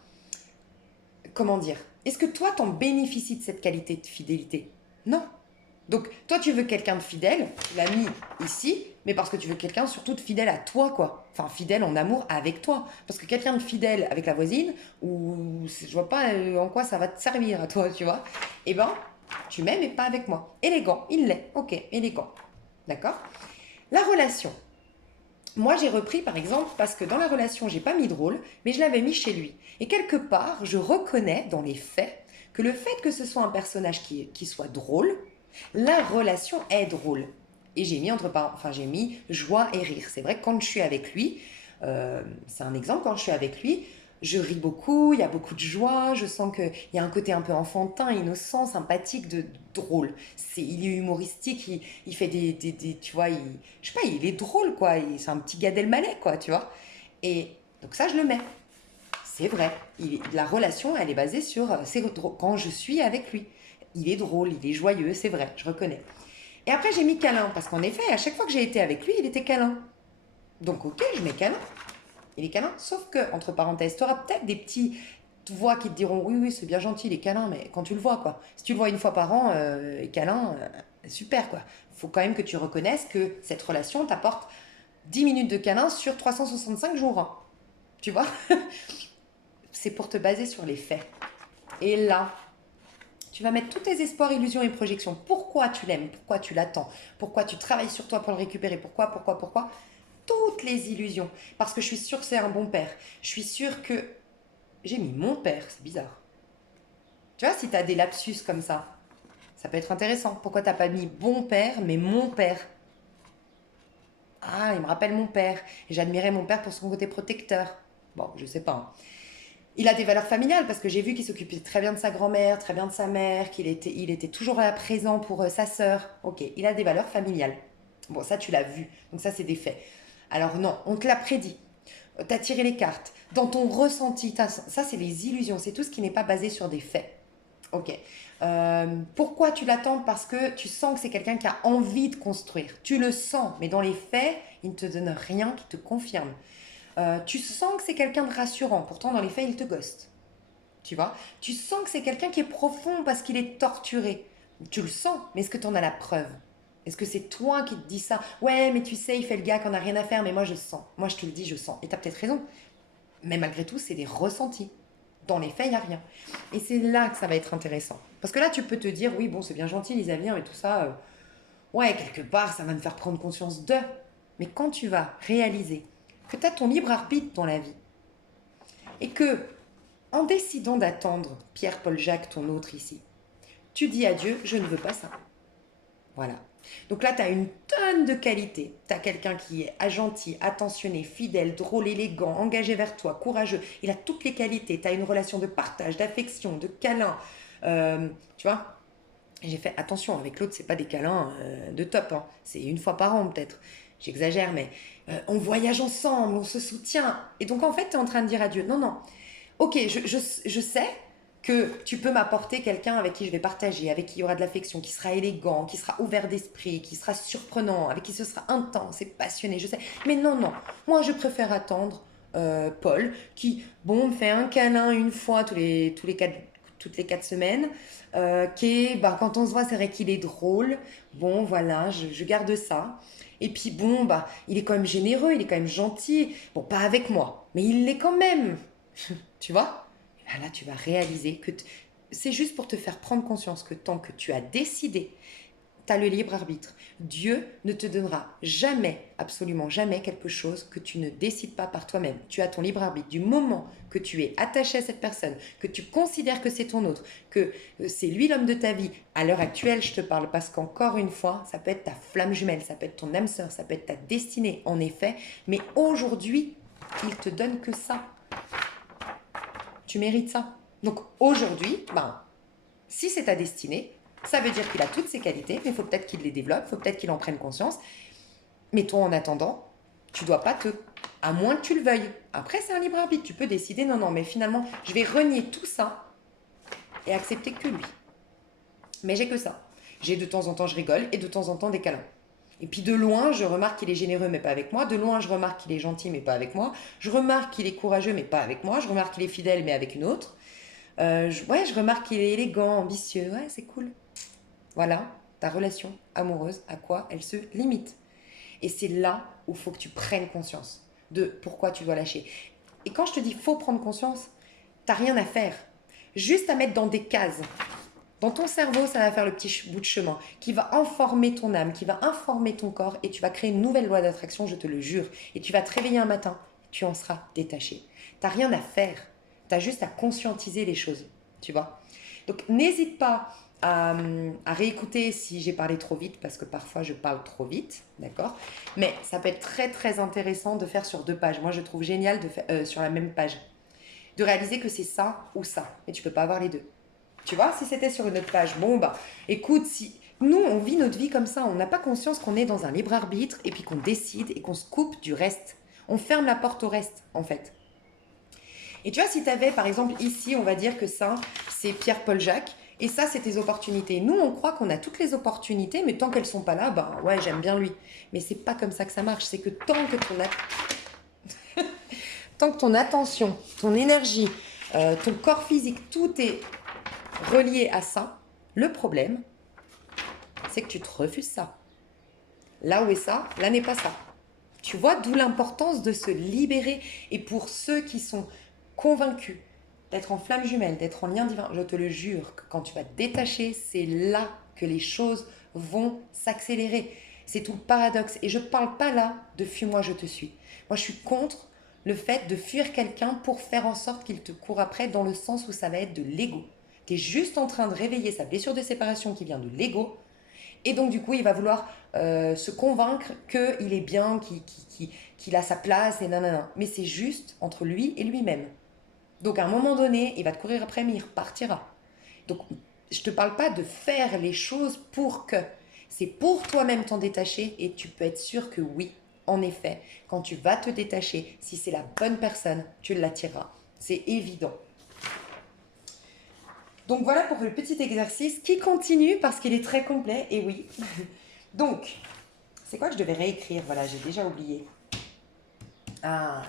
comment dire, est-ce que toi, t'en bénéficies de cette qualité de fidélité? Non. Donc, toi, tu veux quelqu'un de fidèle, tu l'as mis ici, Mais parce que tu veux quelqu'un surtout de fidèle à toi, quoi. Enfin, fidèle en amour avec toi. Parce que quelqu'un de fidèle avec la voisine, ou je vois pas en quoi ça va te servir à toi, tu vois. Eh ben, tu m'aimes mais pas avec moi. Élégant, il l'est. Ok, élégant. D'accord. La relation. Moi, j'ai repris par exemple parce que dans la relation, j'ai pas mis de rôle, mais je l'avais mis chez lui. Et quelque part, je reconnais dans les faits que le fait que ce soit un personnage qui soit drôle, la relation est drôle. Et j'ai mis entre parenthèses, enfin j'ai mis joie et rire. C'est vrai que quand je suis avec lui, c'est un exemple, quand je suis avec lui, je ris beaucoup, il y a beaucoup de joie, je sens qu'il y a un côté un peu enfantin, innocent, sympathique, drôle. Il est humoristique, il fait tu vois, je sais pas, il est drôle quoi, c'est un petit Gad Elmaleh quoi, tu vois. Et donc ça, je le mets. C'est vrai. La relation, elle est basée sur quand je suis avec lui. Il est drôle, il est joyeux, c'est vrai, je reconnais. Et après, j'ai mis câlin, parce qu'en effet, à chaque fois que j'ai été avec lui, il était câlin. Donc, ok, je mets câlin. Il est câlin. Sauf que, entre parenthèses, tu auras peut-être des petits voix qui te diront oui, oui, c'est bien gentil, il est câlin, mais quand tu le vois, quoi. Si tu le vois une fois par an, câlin, super, quoi. Faut quand même que tu reconnaisses que cette relation t'apporte 10 minutes de câlin sur 365 jours, hein. Tu vois. C'est pour te baser sur les faits. Et là, tu vas mettre tous tes espoirs, illusions et projections. Pourquoi tu l'aimes? Pourquoi tu l'attends? Pourquoi tu travailles sur toi pour le récupérer? Pourquoi? Toutes les illusions. Parce que je suis sûre que c'est un bon père. Je suis sûre que... J'ai mis mon père, c'est bizarre. Tu vois, si tu as des lapsus comme ça peut être intéressant. Pourquoi t'as pas mis bon père, mais mon père? Ah, il me rappelle mon père. Et j'admirais mon père pour son côté protecteur. Bon, je sais pas, hein. Il a des valeurs familiales parce que j'ai vu qu'il s'occupait très bien de sa grand-mère, très bien de sa mère, il était toujours là présent pour sa sœur. Ok, il a des valeurs familiales. Bon, ça tu l'as vu, donc ça c'est des faits. Alors non, on te l'a prédit. T'as tiré les cartes. Dans ton ressenti, ça c'est les illusions, c'est tout ce qui n'est pas basé sur des faits. Ok. Pourquoi tu l'attends? Parce que tu sens que c'est quelqu'un qui a envie de construire. Tu le sens, mais dans les faits, il ne te donne rien qui te confirme. Tu sens que c'est quelqu'un de rassurant, pourtant dans les faits, il te ghoste. Tu vois. Tu sens que c'est quelqu'un qui est profond parce qu'il est torturé. Tu le sens, mais est-ce que tu en as la preuve? Est-ce que c'est toi qui te dis ça? Ouais, mais tu sais, il fait le gars qu'on n'a rien à faire, mais moi je sens. Moi je te le dis, je sens. Et tu as peut-être raison. Mais malgré tout, c'est des ressentis. Dans les faits, il n'y a rien. Et c'est là que ça va être intéressant. Parce que là, tu peux te dire, oui, bon, c'est bien gentil, les avions et tout ça. Ouais, quelque part, ça va me faire prendre conscience d'eux. Mais quand tu vas réaliser que tu as ton libre arbitre dans la vie, et que, en décidant d'attendre Pierre-Paul Jacques, ton autre ici, tu dis à Dieu, je ne veux pas ça. Voilà. Donc là, tu as une tonne de qualités. Tu as quelqu'un qui est gentil, attentionné, fidèle, drôle, élégant, engagé vers toi, courageux. Il a toutes les qualités. Tu as une relation de partage, d'affection, de câlin. Tu vois. J'ai fait attention, avec l'autre, c'est pas des câlins de top, hein. C'est une fois par an peut-être. J'exagère, mais on voyage ensemble, on se soutient. Et donc en fait, tu es en train de dire à Dieu, non, non, ok, je sais que tu peux m'apporter quelqu'un avec qui je vais partager, avec qui il y aura de l'affection, qui sera élégant, qui sera ouvert d'esprit, qui sera surprenant, avec qui ce sera intense et passionné, je sais. Mais non, non, moi je préfère attendre Paul, qui, bon, me fait un câlin une fois toutes les 4 semaines, qui est, bah, quand on se voit, c'est vrai qu'il est drôle. Bon, voilà, je garde ça. Et puis bon, bah, il est quand même généreux, il est quand même gentil. Bon, pas avec moi, mais il l'est quand même. Tu vois? Et ben là, tu vas réaliser que c'est juste pour te faire prendre conscience que tant que tu as décidé, tu as le libre arbitre. Dieu ne te donnera jamais, absolument jamais, quelque chose que tu ne décides pas par toi-même. Tu as ton libre arbitre. Du moment que tu es attaché à cette personne, que tu considères que c'est ton autre, que c'est lui l'homme de ta vie, à l'heure actuelle, je te parle parce qu'encore une fois, ça peut être ta flamme jumelle, ça peut être ton âme sœur, ça peut être ta destinée, en effet. Mais aujourd'hui, il te donne que ça. Tu mérites ça. Donc aujourd'hui, ben, si c'est ta destinée, ça veut dire qu'il a toutes ses qualités, mais il faut peut-être qu'il les développe, il faut peut-être qu'il en prenne conscience. Mais toi, en attendant, tu dois pas te... À moins que tu le veuilles. Après, c'est un libre arbitre. Tu peux décider, non, non, mais finalement, je vais renier tout ça et accepter que lui. Mais j'ai que ça. J'ai de temps en temps, je rigole, et de temps en temps, des câlins. Et puis de loin, je remarque qu'il est généreux, mais pas avec moi. De loin, je remarque qu'il est gentil, mais pas avec moi. Je remarque qu'il est courageux, mais pas avec moi. Je remarque qu'il est fidèle, mais avec une autre. Ouais, je remarque qu'il est élégant, ambitieux. Ouais, c'est cool. Voilà, ta relation amoureuse, à quoi elle se limite. Et c'est là où il faut que tu prennes conscience de pourquoi tu dois lâcher. Et quand je te dis faut prendre conscience, t'as rien à faire. Juste à mettre dans des cases. Dans ton cerveau, ça va faire le petit bout de chemin qui va informer ton âme, qui va informer ton corps et tu vas créer une nouvelle loi d'attraction, je te le jure. Et tu vas te réveiller un matin, tu en seras détaché. T'as rien à faire. T'as juste à conscientiser les choses, tu vois. Donc n'hésite pas à réécouter si j'ai parlé trop vite parce que parfois je parle trop vite, d'accord. Mais ça peut être très très intéressant de faire sur 2 pages. Moi je trouve génial de faire sur la même page, de réaliser que c'est ça ou ça, mais tu peux pas avoir les deux. Tu vois, si c'était sur une autre page, bon bah, écoute, si nous on vit notre vie comme ça, on n'a pas conscience qu'on est dans un libre arbitre et puis qu'on décide et qu'on se coupe du reste. On ferme la porte au reste, en fait. Et tu vois, si tu avais, par exemple, ici, on va dire que ça, c'est Pierre-Paul Jacques, et ça, c'est tes opportunités. Nous, on croit qu'on a toutes les opportunités, mais tant qu'elles sont pas là, bah ouais, j'aime bien lui. Mais c'est pas comme ça que ça marche. C'est que tant que ton attention, ton énergie, ton corps physique, tout est relié à ça, le problème, c'est que tu te refuses ça. Là où est ça, là n'est pas ça. Tu vois, d'où l'importance de se libérer. Et pour ceux qui sont convaincus d'être en flamme jumelle, d'être en lien divin, je te le jure que quand tu vas te détacher, c'est là que les choses vont s'accélérer. C'est tout le paradoxe. Et je ne parle pas là de fuis-moi, je te suis. Moi, je suis contre le fait de fuir quelqu'un pour faire en sorte qu'il te court après, dans le sens où ça va être de l'ego. Tu es juste en train de réveiller sa blessure de séparation qui vient de l'ego. Et donc, du coup, il va vouloir se convaincre qu'il est bien, qu'il a sa place, et nanana. Mais c'est juste entre lui et lui-même. Donc, à un moment donné, il va te courir après, mais il repartira. Donc, je ne te parle pas de faire les choses pour que. C'est pour toi-même t'en détacher et tu peux être sûr que oui, en effet, quand tu vas te détacher, si c'est la bonne personne, tu l'attireras. C'est évident. Donc voilà pour le petit exercice qui continue parce qu'il est très complet, et oui. Donc, c'est quoi que je devais réécrire? Voilà, j'ai déjà oublié. Ah,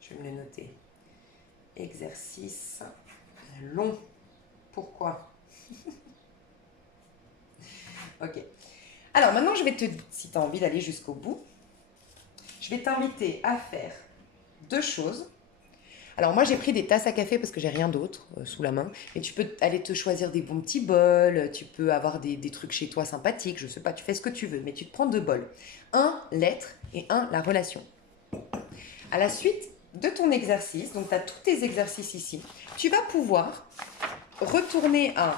je vais me le noter. Exercice long. Pourquoi? Ok. Alors maintenant, si tu as envie d'aller jusqu'au bout, je vais t'inviter à faire 2 choses. Alors moi j'ai pris des tasses à café parce que j'ai rien d'autre sous la main. Mais tu peux aller te choisir des bons petits bols, tu peux avoir des trucs chez toi sympathiques, je sais pas, tu fais ce que tu veux. Mais tu te prends 2 bols. Un, l'être, et un, la relation. À la suite de ton exercice, donc tu as tous tes exercices ici, tu vas pouvoir retourner à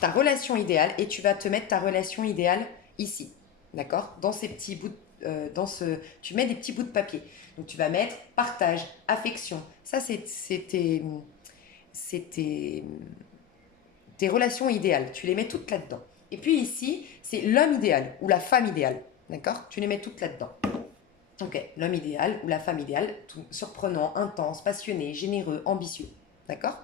ta relation idéale et tu vas te mettre ta relation idéale ici. D'accord? Dans ces petits bouts tu mets des petits bouts de papier. Donc tu vas mettre partage, affection. Ça, c'est tes relations idéales. Tu les mets toutes là-dedans. Et puis ici, c'est l'homme idéal ou la femme idéale. D'accord? Tu les mets toutes là-dedans. Ok, l'homme idéal ou la femme idéale, tout surprenant, intense, passionné, généreux, ambitieux. D'accord?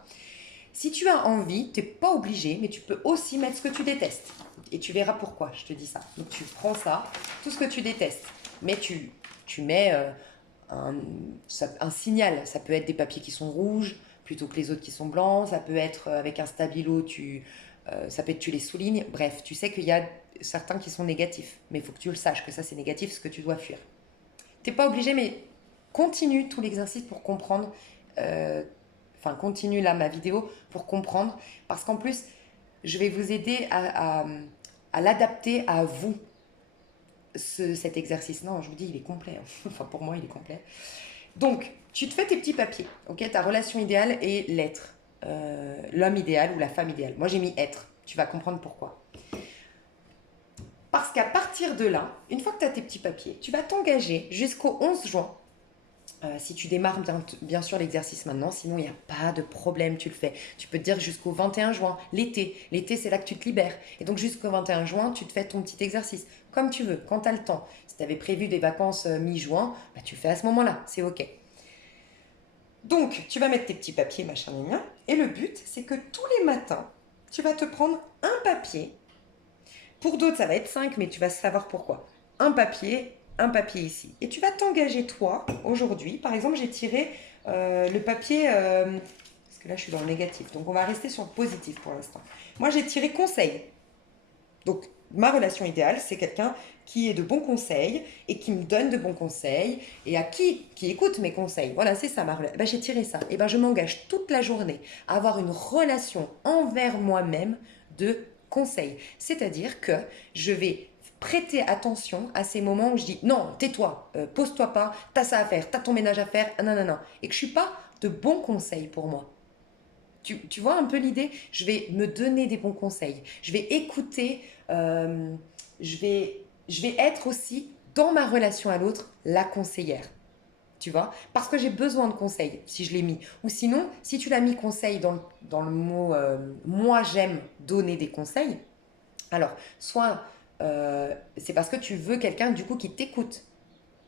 Si tu as envie, tu n'es pas obligé, mais tu peux aussi mettre ce que tu détestes. Et tu verras pourquoi je te dis ça. Donc tu prends ça, tout ce que tu détestes, mais tu mets un signal. Ça peut être des papiers qui sont rouges plutôt que les autres qui sont blancs. Ça peut être avec un stabilo, ça peut être tu les soulignes. Bref, tu sais qu'il y a certains qui sont négatifs. Mais il faut que tu le saches, que ça c'est négatif, ce que tu dois fuir. Tu n'es pas obligé, mais continue tout l'exercice pour comprendre. Continue là ma vidéo pour comprendre. Parce qu'en plus, je vais vous aider à l'adapter à vous, cet exercice. Non, je vous dis, il est complet. Enfin, pour moi, il est complet. Donc, tu te fais tes petits papiers. Ok, ta relation idéale est l'être. L'homme idéal ou la femme idéale. Moi, j'ai mis être. Tu vas comprendre pourquoi. Parce qu'à partir de là, une fois que tu as tes petits papiers, tu vas t'engager jusqu'au 11 juin. Si tu démarres bien sûr l'exercice maintenant, sinon il n'y a pas de problème, tu le fais. Tu peux te dire jusqu'au 21 juin, l'été. L'été, c'est là que tu te libères. Et donc jusqu'au 21 juin, tu te fais ton petit exercice, comme tu veux, quand tu as le temps. Si tu avais prévu des vacances mi-juin, bah, tu le fais à ce moment-là, c'est OK. Donc, tu vas mettre tes petits papiers, machin, mignon. Et le but, c'est que tous les matins, tu vas te prendre un papier. Pour d'autres, ça va être 5, mais tu vas savoir pourquoi. Un papier ici. Et tu vas t'engager, toi, aujourd'hui. Par exemple, j'ai tiré le papier... parce que là, je suis dans le négatif. Donc, on va rester sur le positif pour l'instant. Moi, j'ai tiré conseil. Donc, ma relation idéale, c'est quelqu'un qui est de bons conseils et qui me donne de bons conseils et à qui écoute mes conseils. Voilà, c'est ça ma relation. Ben, j'ai tiré ça. Et ben, je m'engage toute la journée à avoir une relation envers moi-même de conseils. C'est-à-dire que je vais prêter attention à ces moments où je dis non, tais-toi, pose-toi pas, t'as ça à faire, t'as ton ménage à faire, non, non, non. Et que je suis pas de bons conseils pour moi. Tu vois un peu l'idée. Je vais me donner des bons conseils. Je vais écouter. Je vais être aussi, dans ma relation à l'autre, la conseillère. Tu vois. Parce que j'ai besoin de conseils, si je l'ai mis. Ou sinon, si tu l'as mis conseil dans le mot moi, j'aime donner des conseils. Alors, soit c'est parce que tu veux quelqu'un, du coup, qui t'écoute.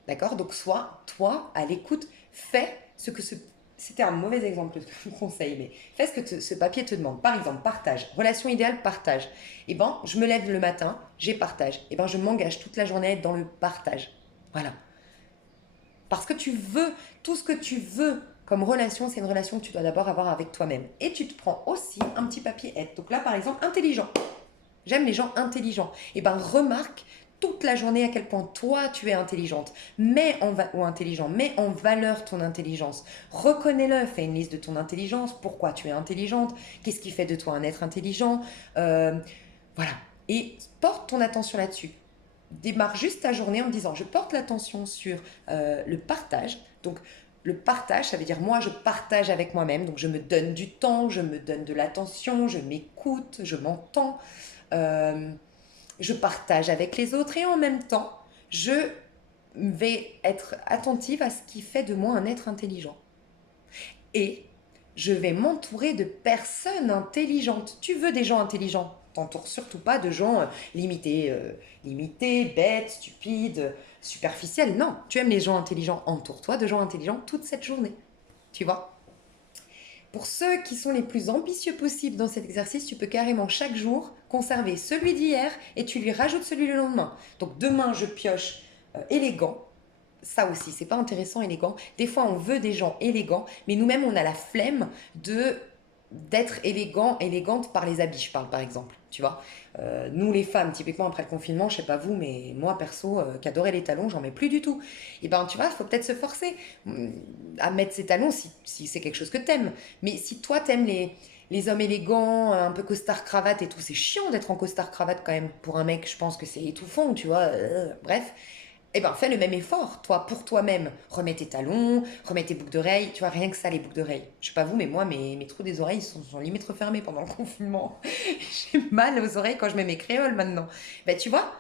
D'accord. Donc, soit toi, à l'écoute, fais ce que ce c'était un mauvais exemple de conseil, mais fais ce que ce papier te demande. Par exemple, partage. Relation idéale, partage. Eh ben, je me lève le matin, j'ai partage. Eh ben, je m'engage toute la journée à être dans le partage. Voilà. Parce que tu veux, tout ce que tu veux comme relation, c'est une relation que tu dois d'abord avoir avec toi-même. Et tu te prends aussi un petit papier aide. Donc là, par exemple, intelligent. J'aime les gens intelligents. Et ben remarque toute la journée à quel point toi tu es intelligente, ou intelligent, mets en valeur ton intelligence. Reconnais-le, fais une liste de ton intelligence, pourquoi tu es intelligente, qu'est-ce qui fait de toi un être intelligent, euh, voilà. Et porte ton attention là-dessus. Démarre juste ta journée en me disant je porte l'attention sur le partage. Donc le partage, ça veut dire moi je partage avec moi-même, donc je me donne du temps, je me donne de l'attention, je m'écoute, je m'entends. Euh, je partage avec les autres et en même temps, je vais être attentive à ce qui fait de moi un être intelligent. Et je vais m'entourer de personnes intelligentes. Tu veux des gens intelligents, t'entoures surtout pas de gens limités, bêtes, stupides, superficiels. Non, tu aimes les gens intelligents, entoure-toi de gens intelligents toute cette journée. Tu vois. Pour ceux qui sont les plus ambitieux possibles dans cet exercice, tu peux carrément chaque jour conserver celui d'hier et tu lui rajoutes celui du lendemain. Donc demain, je pioche élégant. Ça aussi, c'est pas intéressant, élégant. Des fois, on veut des gens élégants, mais nous-mêmes, on a la flemme de d'être élégant, élégante par les habits, je parle par exemple, tu vois. Nous les femmes, typiquement après le confinement, je sais pas vous, mais moi perso, qui adorais les talons, j'en mets plus du tout. Et ben tu vois, il faut peut-être se forcer à mettre ses talons si c'est quelque chose que t'aimes. Mais si toi t'aimes les hommes élégants, un peu costard cravate et tout, c'est chiant d'être en costard cravate quand même. Pour un mec, je pense que c'est étouffant, tu vois. Bref, eh ben, fais le même effort, toi, pour toi-même. Remets tes talons, remets tes boucles d'oreilles. Tu vois, rien que ça, les boucles d'oreilles. Je sais pas vous, mais moi, mes trous des oreilles sont limite refermés pendant le confinement. J'ai mal aux oreilles quand je mets mes créoles maintenant. Ben, tu vois,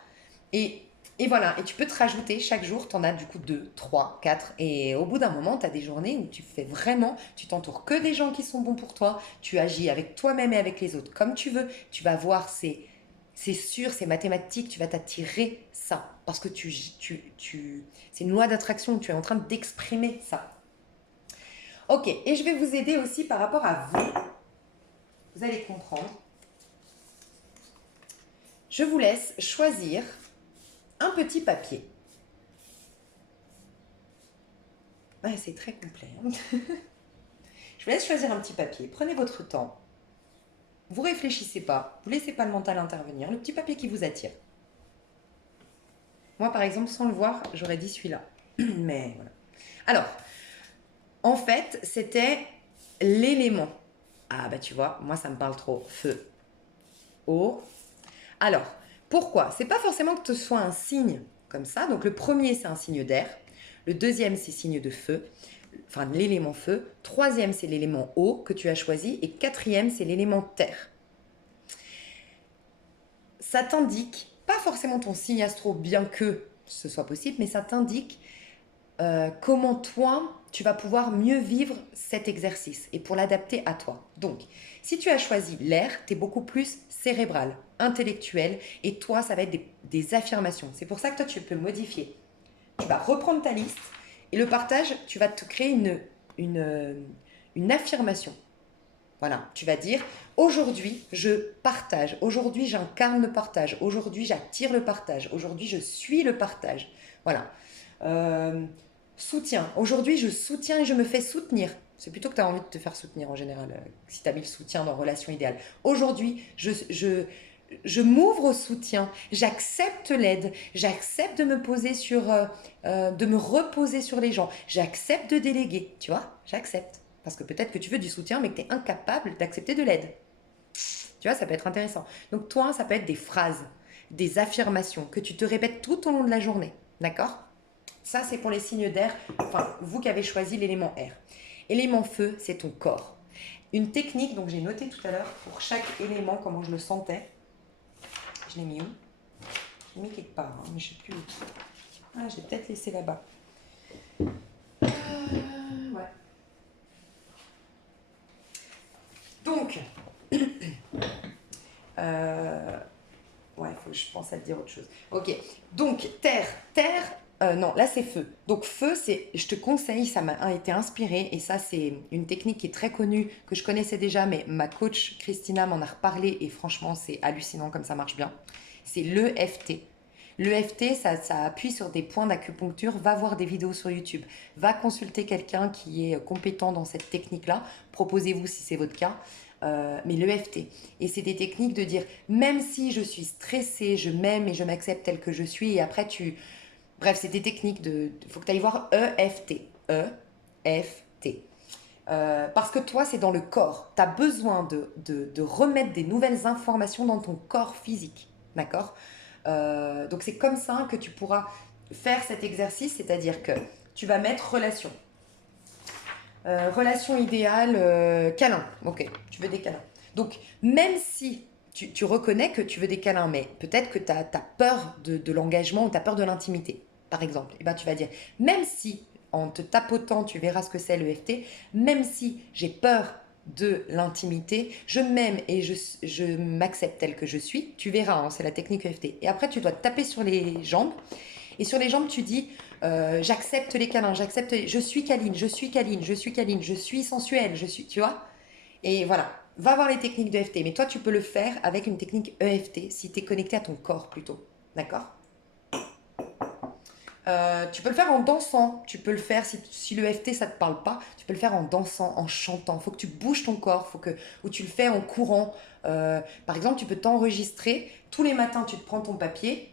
et, et voilà. Et tu peux te rajouter chaque jour, tu en as du coup 2, 3, 4. Et au bout d'un moment, tu as des journées où tu fais vraiment, tu t'entoures que des gens qui sont bons pour toi. Tu agis avec toi-même et avec les autres comme tu veux. Tu vas voir c'est sûr, c'est mathématique, tu vas t'attirer ça. Parce que c'est une loi d'attraction, tu es en train d'exprimer ça. Ok, et je vais vous aider aussi par rapport à vous. Vous allez comprendre. Je vous laisse choisir un petit papier. Ouais, c'est très complet. Hein. Je vous laisse choisir un petit papier. Prenez votre temps. Vous réfléchissez pas. Vous laissez pas le mental intervenir. Le petit papier qui vous attire. Moi, par exemple, sans le voir, j'aurais dit celui-là. Mais voilà. Alors, en fait, c'était l'élément. Ah bah tu vois, moi ça me parle trop. Feu. Eau. Alors, pourquoi? C'est pas forcément que ce soit un signe comme ça. Donc le premier c'est un signe d'air. Le deuxième c'est signe de feu. Enfin l'élément feu. Troisième c'est l'élément eau que tu as choisi. Et quatrième c'est l'élément terre. Ça t'indique, pas forcément ton signe astro bien que ce soit possible, mais ça t'indique comment toi, tu vas pouvoir mieux vivre cet exercice et pour l'adapter à toi. Donc, si tu as choisi l'air, tu es beaucoup plus cérébral, intellectuel, et toi, ça va être des affirmations. C'est pour ça que toi, tu peux modifier. Tu vas reprendre ta liste et le partage, tu vas te créer une affirmation. Voilà, tu vas dire aujourd'hui je partage, aujourd'hui j'incarne le partage, aujourd'hui j'attire le partage, aujourd'hui je suis le partage. Voilà. Euh, Soutien. Aujourd'hui, je soutiens et je me fais soutenir. C'est plutôt que tu as envie de te faire soutenir en général, si tu as mis le soutien dans relation idéale. Aujourd'hui, je m'ouvre au soutien, j'accepte l'aide, j'accepte de me poser de me reposer sur les gens, j'accepte de déléguer, tu vois, j'accepte. Parce que peut-être que tu veux du soutien, mais que tu es incapable d'accepter de l'aide. Tu vois, ça peut être intéressant. Donc toi, ça peut être des phrases, des affirmations que tu te répètes tout au long de la journée. D'accord? Ça, c'est pour les signes d'air, enfin, vous qui avez choisi l'élément air. Élément feu, c'est ton corps. Une technique, donc j'ai noté tout à l'heure, pour chaque élément, comment je le sentais. Je l'ai mis où? Je l'ai mis quelque part, hein, mais je ne sais plus où. Ah, je l'ai peut-être laissé là-bas. Ouais. Donc, euh, ouais, faut que je pense à te dire autre chose. Ok, donc terre, non, là c'est feu. Donc feu, c'est, je te conseille, ça m'a été inspiré et ça c'est une technique qui est très connue que je connaissais déjà, mais ma coach Christina m'en a reparlé et franchement c'est hallucinant comme ça marche bien. C'est l'EFT. L'EFT, ça appuie sur des points d'acupuncture. Va voir des vidéos sur YouTube. Va consulter quelqu'un qui est compétent dans cette technique-là. Proposez-vous si c'est votre cas. Mais l'EFT. Et c'est des techniques de dire, même si je suis stressée, je m'aime et je m'accepte tel que je suis. Et après, Bref, c'est des techniques de... Il faut que tu ailles voir EFT. EFT. Parce que toi, c'est dans le corps. Tu as besoin de remettre des nouvelles informations dans ton corps physique. D'accord? Donc c'est comme ça que tu pourras faire cet exercice, c'est-à-dire que tu vas mettre relation. Relation idéale, câlin. Ok, tu veux des câlins. Donc même si tu reconnais que tu veux des câlins, mais peut-être que tu as peur de l'engagement ou tu as peur de l'intimité, par exemple, et ben tu vas dire, même si en te tapotant, tu verras ce que c'est le FT, même si j'ai peur de l'intimité, je m'aime et je m'accepte tel que je suis, tu verras, hein, c'est la technique EFT. Et après, tu dois te taper sur les jambes. Et sur les jambes, tu dis, j'accepte les câlins, je suis câline, je suis câline, je suis câline, je suis sensuelle, je suis, tu vois. Et voilà, va voir les techniques de EFT. Mais toi, tu peux le faire avec une technique EFT si tu es connecté à ton corps plutôt. D'accord? Tu peux le faire en dansant, tu peux le faire si le FT ça te parle pas, tu peux le faire en dansant, en chantant. Faut que tu bouges ton corps, ou tu le fais en courant. Par exemple, tu peux t'enregistrer tous les matins. Tu te prends ton papier,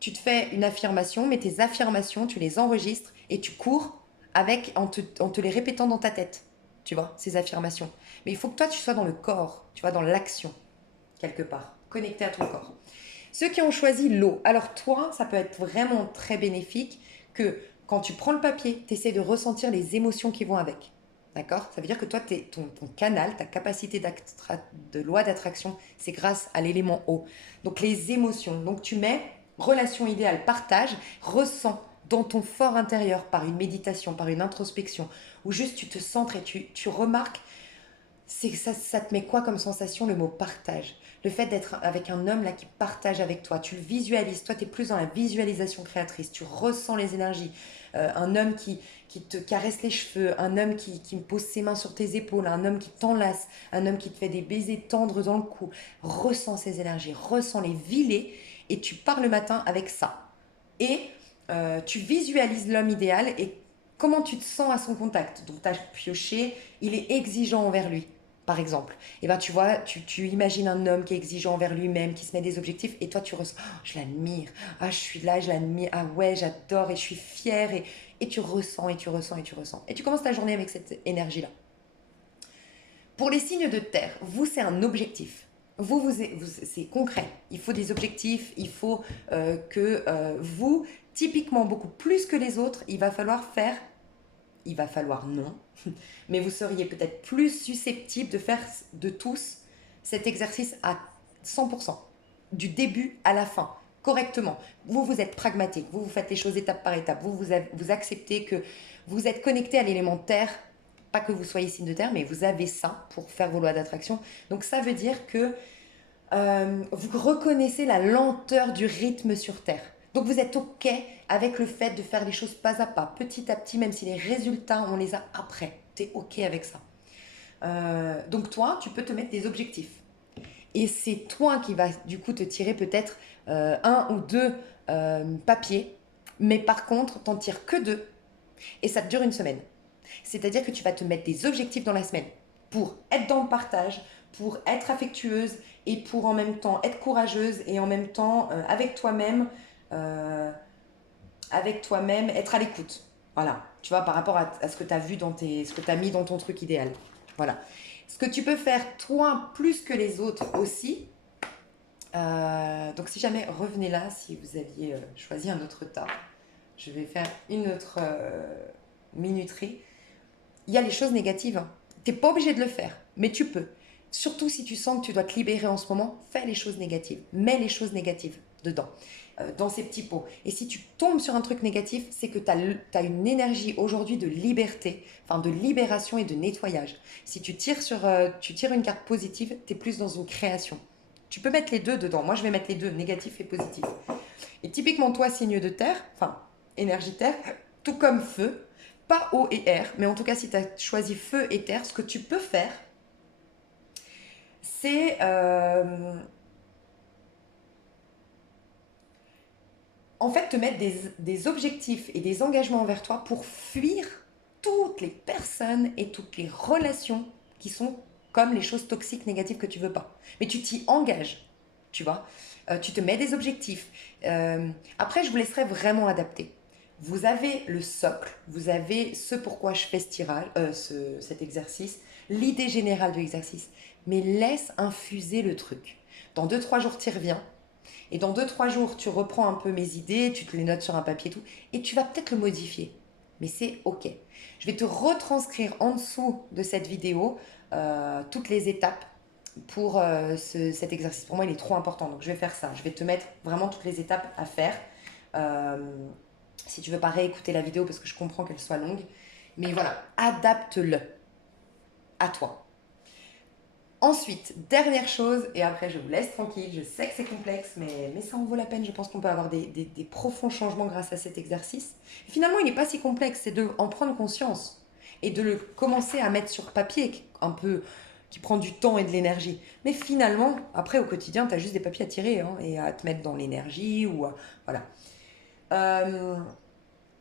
tu te fais une affirmation, mais tes affirmations, tu les enregistres et tu cours en te les répétant dans ta tête. Tu vois, ces affirmations. Mais il faut que toi, tu sois dans le corps, tu vois, dans l'action, quelque part, connecté à ton corps. Ceux qui ont choisi l'eau, alors toi, ça peut être vraiment très bénéfique que quand tu prends le papier, tu essaies de ressentir les émotions qui vont avec. D'accord? Ça veut dire que toi, ton canal, ta capacité de loi d'attraction, c'est grâce à l'élément eau. Donc les émotions. Donc tu mets relation idéale, partage, ressens dans ton fort intérieur par une méditation, par une introspection, ou juste tu te centres et tu remarques ça te met quoi comme sensation le mot partage? Le fait d'être avec un homme là qui partage avec toi, tu le visualises, toi tu es plus dans la visualisation créatrice, tu ressens les énergies. Un homme qui te caresse les cheveux, un homme qui pose ses mains sur tes épaules, un homme qui t'enlace, un homme qui te fait des baisers tendres dans le cou. Ressens ces énergies, ressens-les, vis-les et tu pars le matin avec ça. Et tu visualises l'homme idéal et comment tu te sens à son contact. Donc tu as pioché, il est exigeant envers lui par exemple. Et ben tu vois, tu imagines un homme qui est exigeant envers lui-même, qui se met des objectifs, et toi tu ressens, oh, je l'admire, ah je suis là, je l'admire, ah ouais, j'adore, et je suis fière, et tu ressens, et tu ressens, et tu ressens. Et tu commences ta journée avec cette énergie-là. Pour les signes de terre, vous c'est un objectif. C'est concret. Il faut des objectifs, il faut que vous, typiquement beaucoup plus que les autres, il va falloir non, mais vous seriez peut-être plus susceptible de faire de tous cet exercice à 100%, du début à la fin, correctement. Vous êtes pragmatique, vous faites les choses étape par étape, vous acceptez que vous êtes connecté à l'élémentaire, pas que vous soyez signe de terre, mais vous avez ça pour faire vos lois d'attraction. Donc ça veut dire que vous reconnaissez la lenteur du rythme sur Terre. Donc vous êtes OK avec le fait de faire les choses pas à pas, petit à petit, même si les résultats, on les a après. Tu es OK avec ça. Donc toi, tu peux te mettre des objectifs. Et c'est toi qui vas du coup te tirer peut-être un ou deux papiers. Mais par contre, t'en tires que deux. Et ça te dure une semaine. C'est-à-dire que tu vas te mettre des objectifs dans la semaine pour être dans le partage, pour être affectueuse et pour en même temps être courageuse et en même temps euh, avec toi-même, être à l'écoute. Voilà, tu vois, par rapport à ce que tu as vu ce que tu as mis dans ton truc idéal. Voilà. Ce que tu peux faire, toi, plus que les autres aussi, donc si jamais, revenez là, si vous aviez choisi un autre tas, je vais faire une autre minuterie. Il y a les choses négatives. Tu n'es pas obligé de le faire, mais tu peux. Surtout si tu sens que tu dois te libérer en ce moment, fais les choses négatives. Mets les choses négatives dedans, dans ces petits pots. Et si tu tombes sur un truc négatif, c'est que tu as une énergie aujourd'hui de liberté, enfin de libération et de nettoyage. Si tu tires une carte positive, tu es plus dans une création. Tu peux mettre les deux dedans. Moi, je vais mettre les deux, négatif et positif. Et typiquement, toi, signe de terre, enfin, énergie terre, tout comme feu, pas eau et air, mais en tout cas, si tu as choisi feu et terre, ce que tu peux faire, c'est en fait te mettre des objectifs et des engagements envers toi pour fuir toutes les personnes et toutes les relations qui sont comme les choses toxiques, négatives que tu veux pas. Mais tu t'y engages, tu vois. Tu te mets des objectifs. Après, je vous laisserai vraiment adapter. Vous avez le socle, vous avez ce pourquoi je fais cet exercice, l'idée générale de l'exercice, mais laisse infuser le truc. Dans 2-3 jours, tu y reviens. Et dans 2-3 jours, tu reprends un peu mes idées, tu te les notes sur un papier et tout, et tu vas peut-être le modifier. Mais c'est OK. Je vais te retranscrire en dessous de cette vidéo toutes les étapes pour cet exercice. Pour moi, il est trop important, donc je vais faire ça. Je vais te mettre vraiment toutes les étapes à faire. Euh, Si tu veux pas réécouter la vidéo parce que je comprends qu'elle soit longue. Mais voilà, adapte-le à toi. Ensuite, dernière chose, et après je vous laisse tranquille, je sais que c'est complexe, mais ça en vaut la peine, je pense qu'on peut avoir des profonds changements grâce à cet exercice. Et finalement, il n'est pas si complexe, c'est de en prendre conscience et de le commencer à mettre sur papier, un peu, qui prend du temps et de l'énergie. Mais finalement, après au quotidien, tu as juste des papiers à tirer hein, et à te mettre dans l'énergie, voilà. Euh,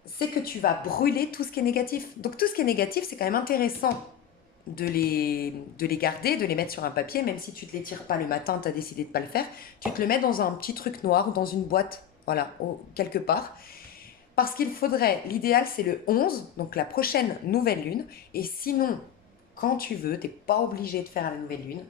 c'est que tu vas brûler tout ce qui est négatif. Donc tout ce qui est négatif, c'est quand même intéressant de les garder, de les mettre sur un papier, même si tu ne te les tires pas le matin, tu as décidé de ne pas le faire, tu te le mets dans un petit truc noir ou dans une boîte, voilà, quelque part. Parce qu'il faudrait, l'idéal c'est le 11, donc la prochaine nouvelle lune, et sinon, quand tu veux, tu n'es pas obligé de faire à la nouvelle lune,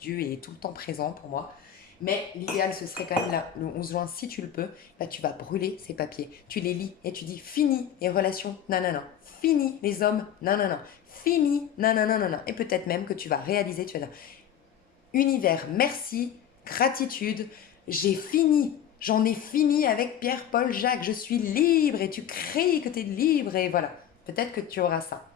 Dieu est tout le temps présent pour moi, mais l'idéal, ce serait quand même le 11 juin, si tu le peux, bah, tu vas brûler ces papiers. Tu les lis et tu dis fini les relations, nanana. Fini les hommes, nanana. Fini, nanana, nanana. Et peut-être même que tu vas réaliser, tu vas dire univers, merci, gratitude, j'ai fini. J'en ai fini avec Pierre, Paul, Jacques. Je suis libre et tu cries que tu es libre et voilà. Peut-être que tu auras ça.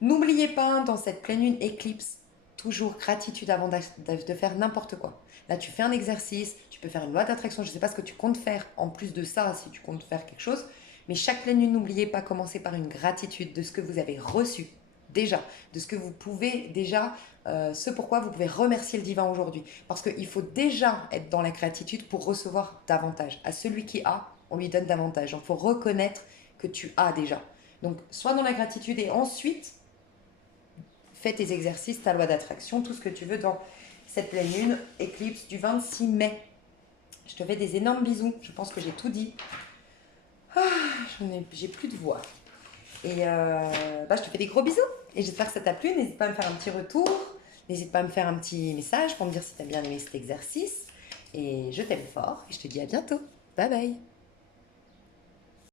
N'oubliez pas, dans cette pleine lune éclipse, toujours gratitude avant de faire n'importe quoi. Là, tu fais un exercice, tu peux faire une loi d'attraction, je ne sais pas ce que tu comptes faire en plus de ça, si tu comptes faire quelque chose, mais chaque pleine lune, n'oubliez pas, commencer par une gratitude de ce que vous avez reçu déjà, de ce que vous pouvez déjà, ce pourquoi vous pouvez remercier le divin aujourd'hui. Parce qu'il faut déjà être dans la gratitude pour recevoir davantage. À celui qui a, on lui donne davantage. Donc, il faut reconnaître que tu as déjà. Donc, sois dans la gratitude et ensuite, fais tes exercices, ta loi d'attraction, tout ce que tu veux dans cette pleine lune, éclipse du 26 mai. Je te fais des énormes bisous. Je pense que j'ai tout dit. Ah, j'ai plus de voix. Et je te fais des gros bisous. Et j'espère que ça t'a plu. N'hésite pas à me faire un petit retour. N'hésite pas à me faire un petit message pour me dire si tu as bien aimé cet exercice. Et je t'aime fort. Et je te dis à bientôt. Bye bye.